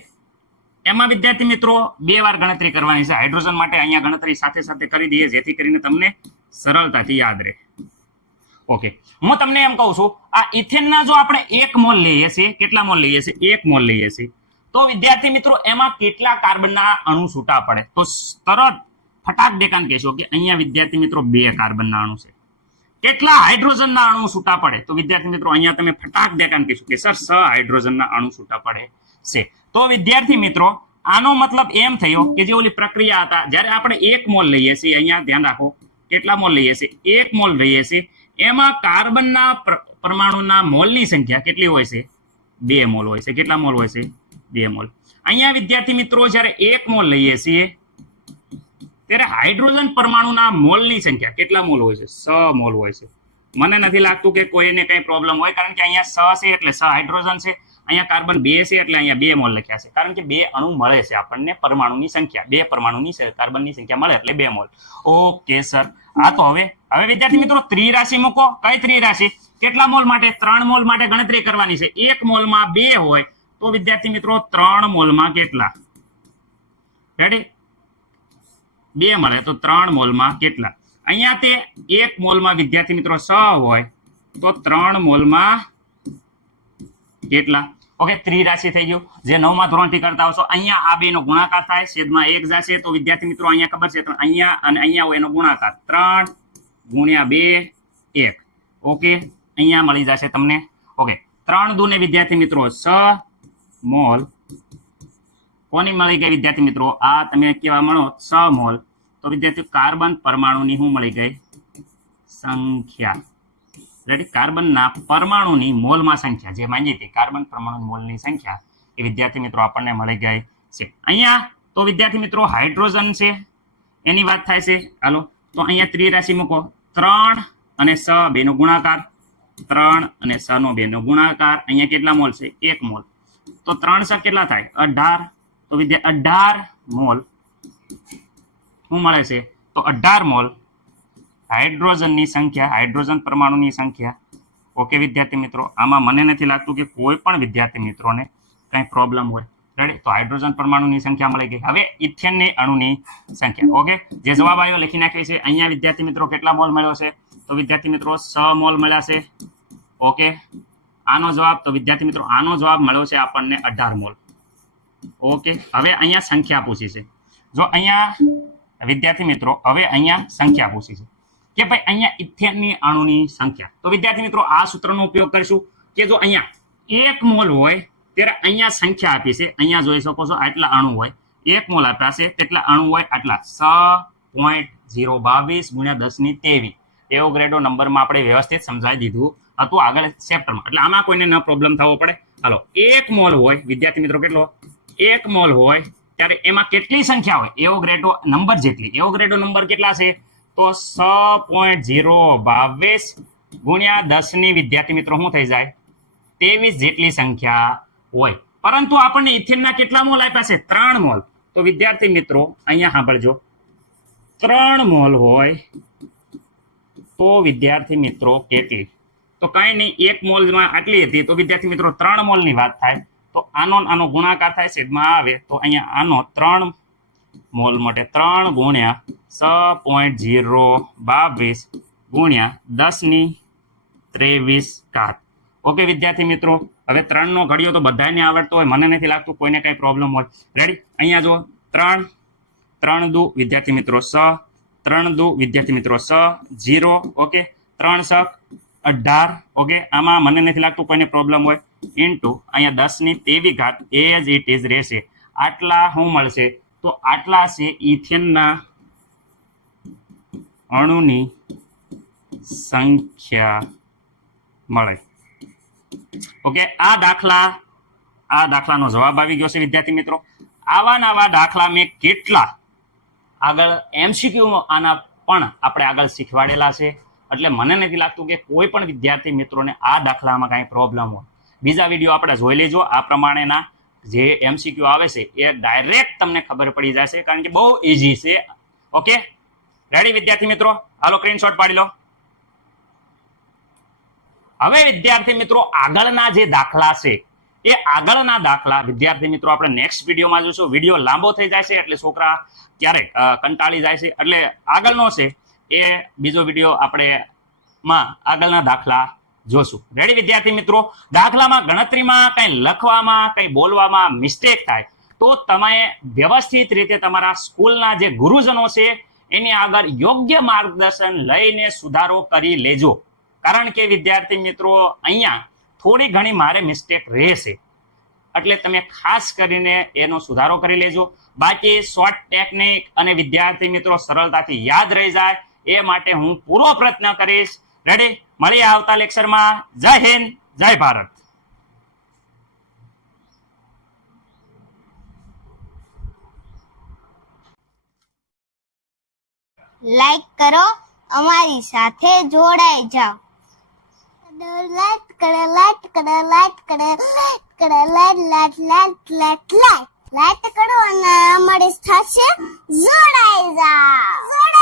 એમાં વિદ્યાર્થી મિત્રો 2 વાર ગણતરી કરવાની છે. હાઇડ્રોજન માટે અહીંયા ગણતરી સાથે સાથે કરી દઈએ જેથી કરીને તમને સરળતાથી યાદ રહે. ઓકે, હું તમને એમ કહું છું આ ઇથેનના જો આપણે 1 મોલ લઈએ છીએ, કેટલા મોલ લઈએ છીએ? 1 મોલ લઈએ છીએ તો વિદ્યાર્થી મિત્રો એમાં કેટલા કાર્બનના અણુ છૂટા પડે? તો તરત ફટાક દેખાન કહેશો કે અહીંયા વિદ્યાર્થી મિત્રો 2 કાર્બનના અણુ છે. કેટલા હાઇડ્રોજનના અણુ છૂટા પડે? તો વિદ્યાર્થી મિત્રો અહીંયા તમે ફટાક દેખાન કહેશો કે સર 6 હાઇડ્રોજનના અણુ છૂટા પડે છે. તો વિદ્યાર્થી મિત્રો આનો મતલબ એમ થયો કે જે ઓલી પ્રક્રિયા હતા, જ્યારે આપણે 1 મોલ લઈએ છીએ, અહીંયા ધ્યાન રાખો કેટલા મોલ લઈએ છીએ? 1 મોલ લઈએ છીએ, એમાં કાર્બનના પરમાણુના મોલની સંખ્યા કેટલી હોય છે? 2 મોલ હોય છે. કેટલા મોલ હોય છે? 2 મોલ. અહીંયા વિદ્યાર્થી મિત્રો જ્યારે 1 મોલ લઈએ છીએ ત્યારે હાઇડ્રોજન પરમાણુના મોલની સંખ્યા કેટલા મોલ હોય છે? 6 મોલ હોય છે. મને નથી લાગતું કે કોઈને કઈ પ્રોબ્લેમ હોય, કારણ કે અહીંયા 6 છે એટલે 6 હાઇડ્રોજન છે, અહીંયા કાર્બન 2 છે એટલે અહીંયા 2 મોલ લખ્યા છે, કારણ કે 2 અણુ મળે છે આપણને, પરમાણુની સંખ્યા 2 પરમાણુની કાર્બનની સંખ્યા મળે એટલે 2 મોલ. Okay sir. આ તો હવે વિદ્યાર્થી મિત્રો ત્રિરાશિ મૂકો. કઈ ત્રિરાશિ? કેટલા મોલ માટે? 3 મોલ માટે ગણતરી કરવાની છે. 1 મોલમાં 2 હોય તો વિદ્યાર્થી મિત્રો 3 મોલમાં કેટલા? રેડી? 2 મળે તો 3 મોલમાં કેટલા? અહીંયા તે 1 મોલમાં વિદ્યાર્થી મિત્રો 6 હોય તો 3 મોલમાં કેટલા? ઓકે, ત્રિરાશિ થઈ ગયું. જે 9મા ધોરણથી કરતા આવશો, અહીંયા આ બેનો ગુણાકાર થાય, છેદમાં 1 જશે તો વિદ્યાર્થી મિત્રો અહીંયા ખબર છે અહીંયા અને અહીંયા હોય એનો ગુણાકાર 3 ગુણ્યા 2 1. ઓકે, અહીંયા મળી જશે તમને. ઓકે, 3 દુ ને વિદ્યાર્થી મિત્રો 6 મોલ કોની મળી ગઈ વિદ્યાર્થી મિત્રો? આ તમે કેવા મળો 6 મોલ. તો વિદ્યાર્થી કાર્બન પરમાણુની શું મળી ગઈ? સંખ્યા. રેડી? કાર્બનના પરમાણુની મોલમાં સંખ્યા જે માંગી હતી, કાર્બન પરમાણુ મોલની સંખ્યા એ વિદ્યાર્થી મિત્રો આપણને મળી ગઈ છે. અહીંયા તો વિદ્યાર્થી મિત્રો હાઇડ્રોજન છે એની વાત થાય છે. હાલો, તો અહીંયા ત્રિરાશિ મૂકો. 3 અને 6 બેનો ગુણાકાર, 3 અને 6 નો બેનો ગુણાકાર. અહીંયા કેટલા મોલ છે? 1 મોલ. તો 3 6 કેટલા થાય? 18. તો વિદ્યાર્થી 18 મોલ શું મળે છે? તો 18 મોલ હાઇડ્રોજનની સંખ્યા, હાઇડ્રોજન પરમાણુની સંખ્યા. ઓકે વિદ્યાર્થી મિત્રો, આમાં મને નથી લાગતું કે કોઈ પણ વિદ્યાર્થી મિત્રોને કંઈ પ્રોબ્લેમ હોય. રેડી? તો હાઇડ્રોજન પરમાણુની સંખ્યા મળી ગઈ. હવે ઇથેનની અણુની સંખ્યા. ઓકે, જે જવાબ આવ્યો લખી નાખે છે. અહીંયા વિદ્યાર્થી મિત્રો કેટલા મોલ મળ્યો છે? તો વિદ્યાર્થી મિત્રો 6 મોલ મળ્યા છે. ઓકે, આનો જવાબ, તો વિદ્યાર્થી મિત્રો આનો જવાબ મળ્યો છે આપણને 18 મોલ. ઓકે, હવે અહીંયા સંખ્યા પૂછી છે. જો અહીંયા વિદ્યાર્થી મિત્રો હવે અહીંયા સંખ્યા પૂછી છે કે ભાઈ અહીંયા ઇથેનની અણુની સંખ્યા. તો વિદ્યાર્થી મિત્રો આ સૂત્રનો ઉપયોગ કરીશું કે જો અહીંયા 1 મોલ હોય ત્યારે અહીંયા સંખ્યા આપી છે. અહીંયા જોઈ શકો છો આટલા અણુ હોય. 1 મોલ આપ્યા છે તેટલા અણુ હોય આટલા 6.022 ગુણ્યા 10⁻23. એવોગ્રેડો નંબરમાં આપણે વ્યવસ્થિત સમજાવી દીધું હતું આગળ ચેપ્ટરમાં, એટલે આમાં કોઈને ન પ્રોબ્લેમ થવો પડે. હાલો, 1 મોલ હોય વિદ્યાર્થી મિત્રો કેટલો? 1 મોલ હોય ત્યારે એમાં કેટલી સંખ્યા હોય? એવોગ્રેડો નંબર જેટલી. એવોગ્રેડો નંબર કેટલા છે? તો 6.022 ગુણ્યા 10 વિદ્યાર્થી મિત્રો શું થઈ જાય? 23 જેટલી સંખ્યા હોય. પરંતુ આપણને ઇથેનના કેટલા મોલ આપ્યા છે? 3 મોલ. તો વિદ્યાર્થી મિત્રો અહીંયા સાંભળજો, 3 મોલ હોય તો વિદ્યાર્થી મિત્રો કેટલી? તો કાંઈ નહીં, 1 મોલમાં આટલી હતી તો વિદ્યાર્થી મિત્રો 3 મોલની વાત થાય તો આનો ગુણાકાર થાય, છેદમાં આવે તો અહીંયા આનો 3 મોલ માટે 3 ગુણ્યા 6.022 ગુણ્યા 10⁻23. ઓકે વિદ્યાર્થી મિત્રો, હવે 3 નો ઘડિયો તો બધાને આવડતો હોય, મને નથી લાગતું કોઈને કઈ પ્રોબ્લેમ હોય. રેડી? અહીંયા જો 3 દુ વિદ્યાર્થી મિત્રો 6, 3 દુ વિદ્યાર્થી મિત્રો 6 0. ઓકે, 3 6 18. ઓકે, આમાં મને નથી લાગતું કોઈને પ્રોબ્લેમ હોય. ઇન્ટુ અહીંયા 10⁻23 એઝ ઇટ ઇઝ રહેશે. આટલા શું મળશે? તો આટલા છે ઇથેનના અણુની સંખ્યા મળે. ઓકે, આ દાખલાનો જવાબ આવી ગયો છે વિદ્યાર્થી મિત્રો. આવા દાખલા મેં કેટલા આગળ MCQ આના પણ આપણે આગળ શીખવાડેલા છે, એટલે મને નથી લાગતું કે કોઈ પણ વિદ્યાર્થી મિત્રોને આ દાખલામાં કાંઈ પ્રોબ્લેમ હોય. બીજા વિડીયો આપણે જોઈ લેજો. આ પ્રમાણેના જે MCQ આવે છે એ ડાયરેક્ટ તમને ખબર પડી જશે, કારણ કે બહુ ઇઝી છે. ઓકે, રેડી વિદ્યાર્થી મિત્રો? હાલો સ્ક્રીનશોટ પાડી લો. હવે વિદ્યાર્થી મિત્રો આગળના જે દાખલા છે એ આગળના દાખલા વિદ્યાર્થી મિત્રો આપણે નેક્સ્ટ વિડીયોમાં જોઈશું. વિડીયો લાંબો થઈ જાય છે એટલે છોકરા ક્યારેક કંટાળી જાય છે, એટલે આગળનો છે એ બીજો વિડીયો આપણે આગળના દાખલા જોશું. રેડી વિદ્યાર્થી મિત્રો? દાખલામાં ગણતરીમાં કંઈ લખવામાં કંઈ બોલવામાં મિસ્ટેક થાય તો તમે વ્યવસ્થિત રીતે તમારા સ્કૂલના જે ગુરુજનો છે એની આગળ યોગ્ય માર્ગદર્શન લઈને સુધારો કરી લેજો, કારણ કે વિદ્યાર્થી મિત્રો અહીંયા થોડી ઘણી મારે મિસ્ટેક રહેશે, એટલે તમે ખાસ કરીને એનો સુધારો કરી લેજો. બાકી શોર્ટ ટેકનિક અને વિદ્યાર્થી મિત્રો સરળતાથી યાદ રહી જાય એ માટે હું પૂરો પ્રયત્ન કરીશ. રેડી? મળીએ આવતા લેક્ચરમાં. જય હિન્દ, જય ભારત. લાઈક કરો, અમારી સાથે જોડાઈ જાઓ. લાઈક કરો, લાઈક કરો, લાઈક કરો, લાઈક કરો, લાઈક કરો અને અમારી સાથે જોડાઈ જાઓ.